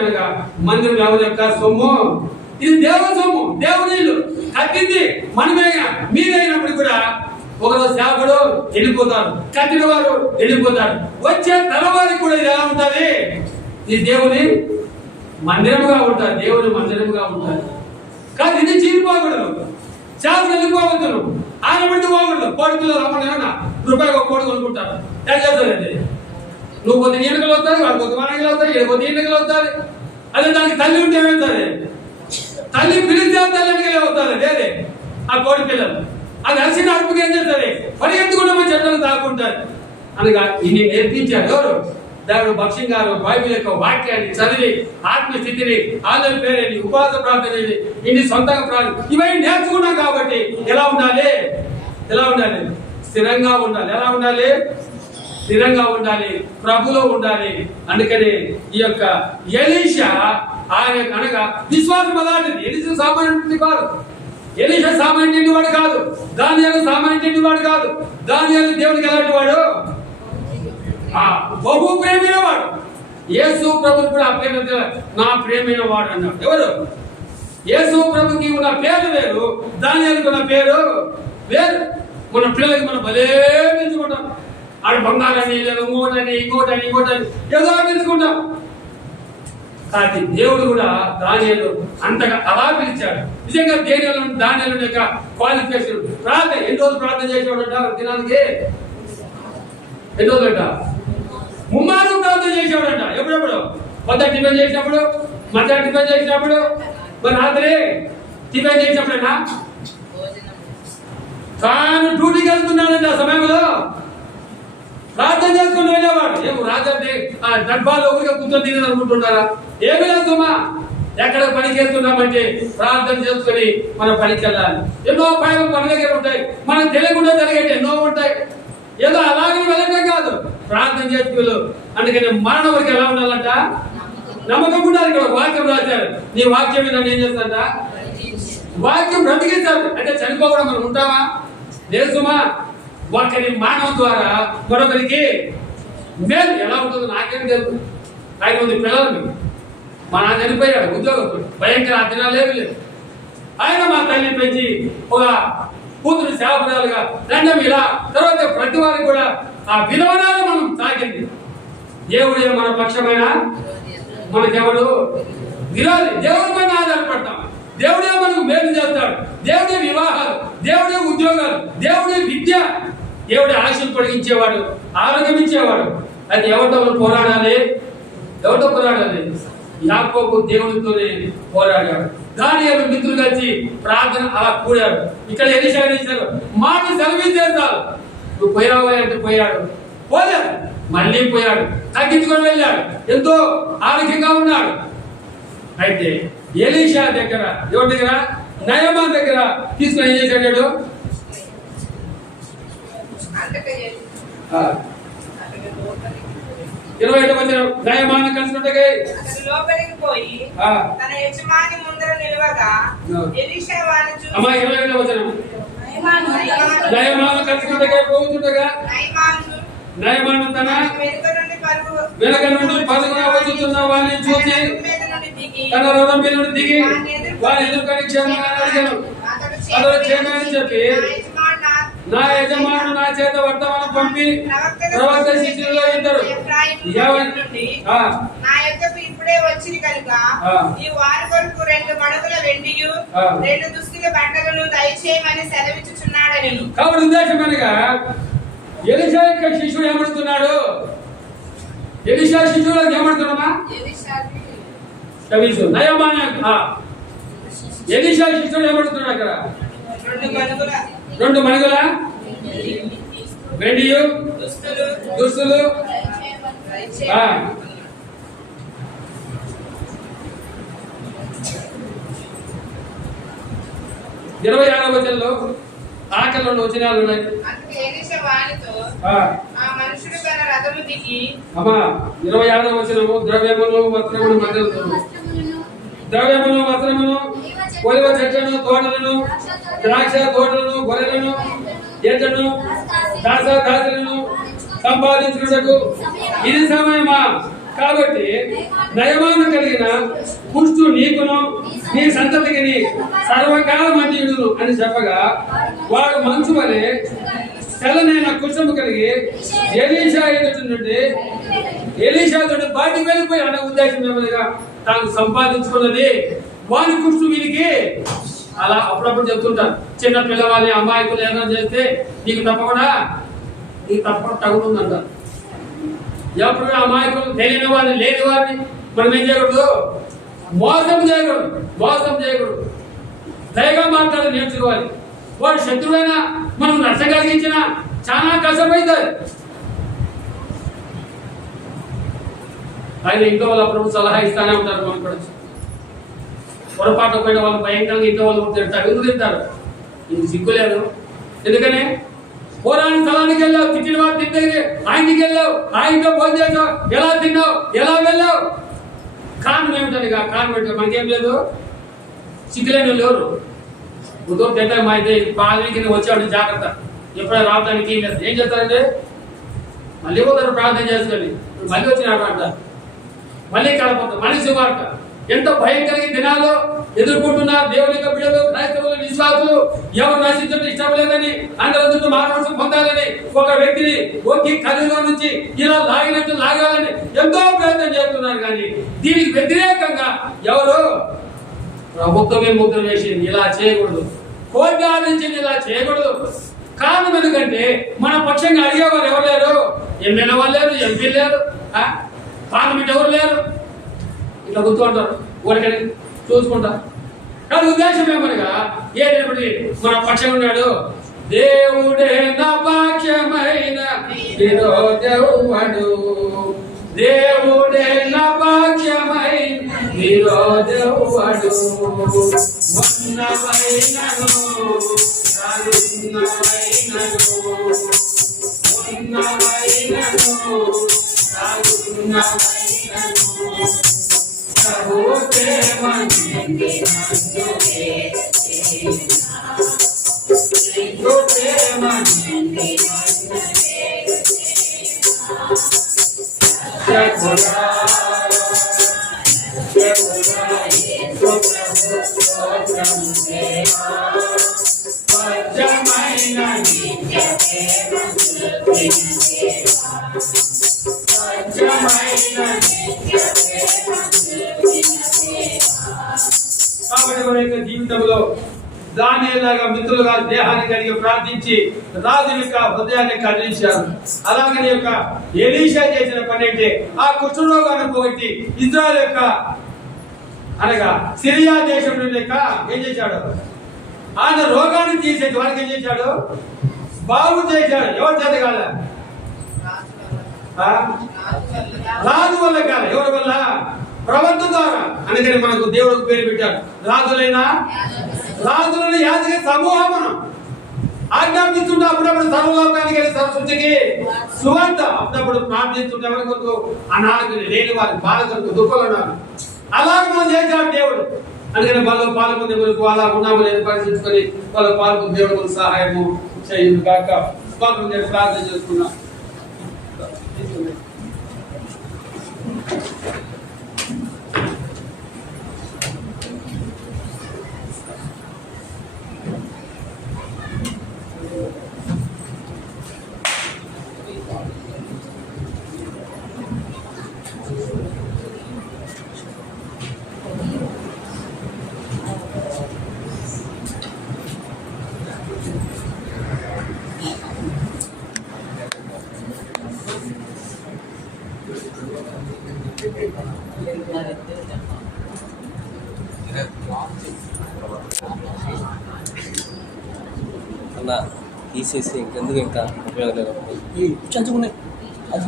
మందిరం ఎవరి యొక్క సొమ్ము? ఇది దేవుని సొమ్ము, దేవుని ఇల్లు కట్టింది మనమే. మీరైనప్పుడు కూడా ఒకరోజు సేవకుడు వెళ్ళిపోతారు, కట్టిన వారు వెళ్ళిపోతారు. వచ్చే తరవారికి కూడా ఇది ఎలా ఉంటుంది? ఇది దేవుని మందిరముగా ఉంటుంది, దేవుని మందిరముగా ఉంటుంది. కానీ ఇది చీరిపోకూడదు, సేవకు వెళ్ళిపోవద్దు, ఆయన పెడితే పోకూడదు. కోడిపిల్లలు రమ్మన్నా రూపాయి ఒక కోడి కొనుక్కుంటారు. ఎలా చేస్తారండి? నువ్వు కొద్ది ఈనకలు అవుతారు, వాడు కొద్ది మనకలు అవుతాయి, ఏ కొద్ది ఈనకలు అవుతారు. అదే దానికి తల్లి ఉంటే ఏమవుతుంది? తల్లి పిలిస్తే తల్లి వెనకలే అవుతుంది. లేదే ఆ కోడి పిల్లలు అది అలసిన అడుపుకి ఏం చేస్తుంది? పరిగెత్తుకుండా మన చెట్లను తాకుంటారు. అనగా ఇన్ని నేర్పించారు ఎవరు? దేవుడు భక్ష్యం గారు బైబిల్ యొక్క వాక్యాన్ని చదివి ఆత్మస్థితిని ఆలోచన పేరేది ఉపాస ప్రార్థన ఇన్ని సొంతంగా ప్రార్థన ఇవన్నీ నేర్చుకున్నాం. కాబట్టి ఎలా ఉండాలి? ఎలా ఉండాలి? స్థిరంగా ఉండాలి. ఎలా ఉండాలి? స్థిరంగా ఉండాలి, ప్రభులో ఉండాలి. అందుకని ఈ యొక్క ఎలీషా ఆయన అనగా విశ్వాసం అలాంటిది. ఎలీషా సామాన్యుడి కాదు, ఎలీషా సామాన్యుడి వాడు కాదు, దానియేలు సామాన్యుడి వాడు కాదు. దానియేలు దేవుడికి ఎలాంటి వాడు? బహు ప్రేమైన వాడు. యేసు ప్రభు కూడా ఆ పేరు నా ప్రేమైన వాడు అన్నాడు. ఎవరు? యేసు ప్రభుకి ఉన్న పేరు వేరు, దానియేలుకి ఉన్న పేరు వేరు. మన పిల్లలకి మనం భలే పెంచుకుంటాం. ఆడు బంగారాన్ని ఇంకోటని ఇంకోటని ఇంకోటని ఏదో పెంచుకుంటాం. కానీ దేవుడు కూడా దానియేలు అంతగా అలా పిలిచాడు. నిజంగా దానియేలు యొక్క క్వాలిఫికేషన్ ప్రార్థన ఎన్ని రోజులు ప్రార్థన చేసేవాడంట? దినానికి ఎన్ని రోజులంట? ముమ్మారు ప్రార్థన చేసేవాడంట. ఎప్పుడెప్పుడు? పొద్దున టిఫిన్ చేసినప్పుడు, మధ్యాహ్నం టిఫిన్ చేసినప్పుడు, మరి రాత్రి టిఫిన్ చేసినప్పుడేనా? తాను డ్యూటీకి వెళ్తున్నాడంటే ఆ సమయంలో ప్రార్థన చేసుకుని వెళ్ళేవాడు. ఏమో రాజా డబ్బాలో ఊరిగా కూర్చొని తినేది అనుకుంటున్నారా? ఏమి లేదమ్మా, ఎక్కడ పనికి వెళ్తున్నామంటే ప్రార్థన చేసుకుని మనం పనికి వెళ్ళాలి. ఎన్నో పనులు మన దగ్గర ఉంటాయి, మనకు తెలియకుండా జరిగేవి ఎన్నో ఉంటాయి. ఏదో అలాగే వెళ్ళటం కాదు, ప్రార్థన చేసుకులు. అందుకని మరణం వరకు ఎలా ఉండాలంట? నమ్మకం ఉండాలి. ఇక్కడ వాక్యం రాశారు, నీ వాక్యం నన్ను ఏం చేస్తాంట? వాక్యం బ్రతికించాలి. అంటే చనిపోకుండా మనం ఉంటామా? లేదు సుమా. ఒకరి మానవం ద్వారా మరొకరికి మేలు ఎలా ఉంటుందో నాకేం తెలుసు. 5 మంది పిల్లలు మా నాన్న చనిపోయాడు, ఉద్యోగస్తుడు, భయంకర అర్థనాలేవి లేదు. ఆయన మా తల్లి పెంచి ఒక కూతురు సేవకురాలుగా దండం ఇలా తర్వాత ప్రతి వారికి కూడా ఆ విలువనాలు మనం సాగింది. దేవుడే మన పక్షమైన మనకెవడు విరోధి? దేవుడి పైన ఆధారపడతాం. దేవుడే మనకు మేలు చేస్తాడు. దేవుడే వివాహాలు, దేవుడే ఉద్యోగాలు, దేవుడే విద్య, దేవుడే ఆశలు పొడిగించేవాడు, ఆరోగ్యం ఇచ్చేవాడు. అది ఎవరితో మనం పోరాడాలి? ఎవరితో పోరాడాలి? యాకోబు దేవుడితోనే పోరాడాడు. దానియేలు మిత్రులు కలిసి ప్రార్థన అలా కూడాడు. ఇక్కడ ఎలీషా చేశారు, మాట సెలవిచ్చేస్తారు. నువ్వు పోయావా అంటే పోయాడు, పోలేదు, మళ్ళీ పోయాడు, తగ్గించుకొని వెళ్ళాడు, ఎంతో ఆరోగ్యంగా ఉన్నాడు. అయితే ఎలీషా దగ్గర ఎవరి దగ్గర? నయమాన్ దగ్గర తీసుకుని ఏం చేశాడు? 21వ వచనం, నయమాను కలిసినట్టుగా లోపలికి పోయి తన యజమాని ముందర నిలవగా ఎలీషా వాని చూసి 22వ వచనం, నయమాను కలిసినట్టుగా పోతుండగా నయమాను తన వెనక నుండి పరుగున వచ్చుతున్న వారిని చూసి తన రథం మీద నుండి దిగి వారి ఎదుర్కొని క్షేమంగా అడిగాను. అతడు క్షేమని చెప్పి, నా యజమానుడు నా చేత వర్తమానం పంపి ప్రవక్త శిష్యుల్లో ఇద్దరు నా యొద్దకు ఇప్పుడే వచ్చింది కనుక ఈ వారి కొరకు 2 మణుగుల వెండియు 2 దుస్తుల బట్టలను దయచేయమని సెలవిచ్చుచున్నాడని. కాబట్టి ఉద్దేశమనగా ఎలీషా యొక్క శిష్యుడు ఏమడుతున్నాడు? ఎలీషా శిష్యులకు ఏమడుతున్నామా? ఎలీషా శిష్యుడు ఏమడుతున్నాడు అక్కడ? 2 మణుగుల వెండియు దుస్తులు 26వ వచనంలో ఆకలి 2 వచనాలు ఉన్నాయి. ఎలీషా వానితో ఆ మనుషుడు తన రథము దిగి 26వ వచనము ద్రవ్యములు వస్త్రములు మధ్యలో ద్రవ్యమును వస్త్రమును ఒలివ చెట్లను తోటలను ద్రాక్ష తోటలను గొర్రెలను ఎడ్లను దాసదాసులను సంపాదించుటకు ఇది సమయమా? కాబట్టి నయమాను కలిగిన పుష్టు నీకును నీ సంతతికి సర్వకాల మంత్రుడును అని చెప్పగా వాడు మంచు వలె తెల్లనైన కుష్ఠము కలిగి ఎలీషా ఎదుటి నుండి ఎలీషా తోటి బయటికి వెళ్ళిపోయి అనే ఉద్దేశం ఏమనగా తాను సంపాదించుకున్నది వాని కుష్టు వీరికి అలా అప్పుడప్పుడు చెప్తుంటారు. చిన్న పిల్లవాళ్ళని అమాయకులు ఏమైనా చేస్తే నీకు తప్పకుండా తగుతుందంటారు. ఎప్పుడు అమాయకులు తెలియని వారిని లేని వారిని మనం ఏం చేయకూడదు? మోసం చేయకూడదు. దయగా మాట్లాడి నేర్చుకోవాలి. వాడు శత్రువైనా మనం నష్టం కలిగించిన చాలా కష్టమవుతుంది. ఆయన ఇంట్లో వాళ్ళు అప్పుడు సలహా ఇస్తానే ఉంటారు. మనం కూడా పొరపాటు పోయిన వాళ్ళు భయంకరంగా ఇంట్లో వాళ్ళు తింటారు. ఎందుకు తింటారు? ఇది సిగ్గులేదు. ఎందుకనే పోరాని స్థలానికి వెళ్ళావు, తిట్టిన వాడు తింటే ఆయనకి వెళ్ళావు, ఆయనతో భోజనం చేసావు, ఎలా తిన్నావు, ఎలా వెళ్ళావు? కారణం ఏమిటని కారణం ఏంటో మనకేం లేదు. సిగ్గులేని వాళ్ళు ఎవరు? ఉదయం తింటే మా అయితే పాలకి వచ్చాడు జాగ్రత్త, ఎప్పుడైనా రావడానికి ఏం చేస్తారంటే మళ్ళీ పోతారు ప్రార్థన చేసుకొని, మళ్ళీ వచ్చినాడు అంటారు, మళ్ళీ కలపోతారు, మళ్ళీ శుభార్త. ఎంత భయంకరంగా దినాల్లో ఎదుర్కొంటున్నారు దేవుని యొక్క బిడ్డలు, క్రైస్తవులు, విశ్వాసులు. ఎవరు నశించడం ఇష్టం లేదని, అందరూ మానవ పొందాలని, ఒక వ్యక్తిని ఒక్కి కలిలో నుంచి ఇలా లాగినట్టు లాగాలని ఎంతో ప్రయత్నం చేస్తున్నారు. కానీ దీనికి వ్యతిరేకంగా ఎవరు? ప్రభుత్వమే ముద్ర వేసింది, ఇలా చేయకూడదు. కోర్టు ఆదేశించింది, ఇలా చేయకూడదు. కారణం ఎందుకంటే మన పక్షంగా అడిగేవారు ఎవరు లేరు. ఎమ్మెల్యే వాళ్ళు లేరు, ఎంపీ లేరు, పార్లమెంట్ ఎవరు లేరు. ఇట్లా గుర్తుంటారు, ఊరికని చూసుకుంటారు. కానీ ఉద్దేశం ఏమనగా ఏదైనప్పటికీ మన పక్షం ఉన్నాడు. దేవుడే నా పక్షమైన విరోధవుడు, దేవుడే నా పక్షమైన విరోధవుడు. ఉన్నవైనను కాబట్టి మన యొక్క జీవితంలో దానియేలులాగా మిత్రులుగా దేహాన్ని కలిగి ప్రార్థించి రాజు యొక్క హృదయాన్ని కదిలించారు. అలాగే యొక్క ఎలీషా చేసిన పని అంటే ఆ కుష్ఠరోగాన్ని పోగొట్టి ఇజ్రాయెల్ యొక్క అనగా సిరియా దేశం నుండి ఏం చేశాడు? ఆయన రోగాన్ని తీసేది వాళ్ళకి ఏం చేశాడు? బాగు చేశాడు. ఎవరి చేత కాల? రాజు వల్ల కాల. ఎవరి వల్ల? ప్రవక్త ద్వారా. అందుకని మనకు దేవుడికి పేరు పెట్టాడు రాజులైనా రాజులను యాజక సమూహమును ఆజ్ఞాపిస్తుంటే అప్పుడప్పుడు సర్వలోకానికి సరస్వతికి సువార్త అప్పుడప్పుడు ప్రార్థిస్తుంటే ఎవరి కొరకు? అనాథులు లేని వారి బాలకులకు దుఃఖంలో అలాగే మనం చేశాడు దేవుడు. అందుకని వాళ్ళు పాల్గొనే వరకు అలా ఉన్నాము లేదు పరిశీలించుకొని వాళ్ళ పాల్గొని దేవుడు సహాయము చేయదు కాక ప్రార్థన చేసుకున్నాం. అన్న తీసేసి ఇంకెందుకు ఇంకా ఉపయోగం లేదు చంచుకున్నాయి అది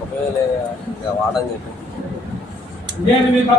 ఉపయోగం లేదు ఇంకా వాడని చెప్పి నేను మీకు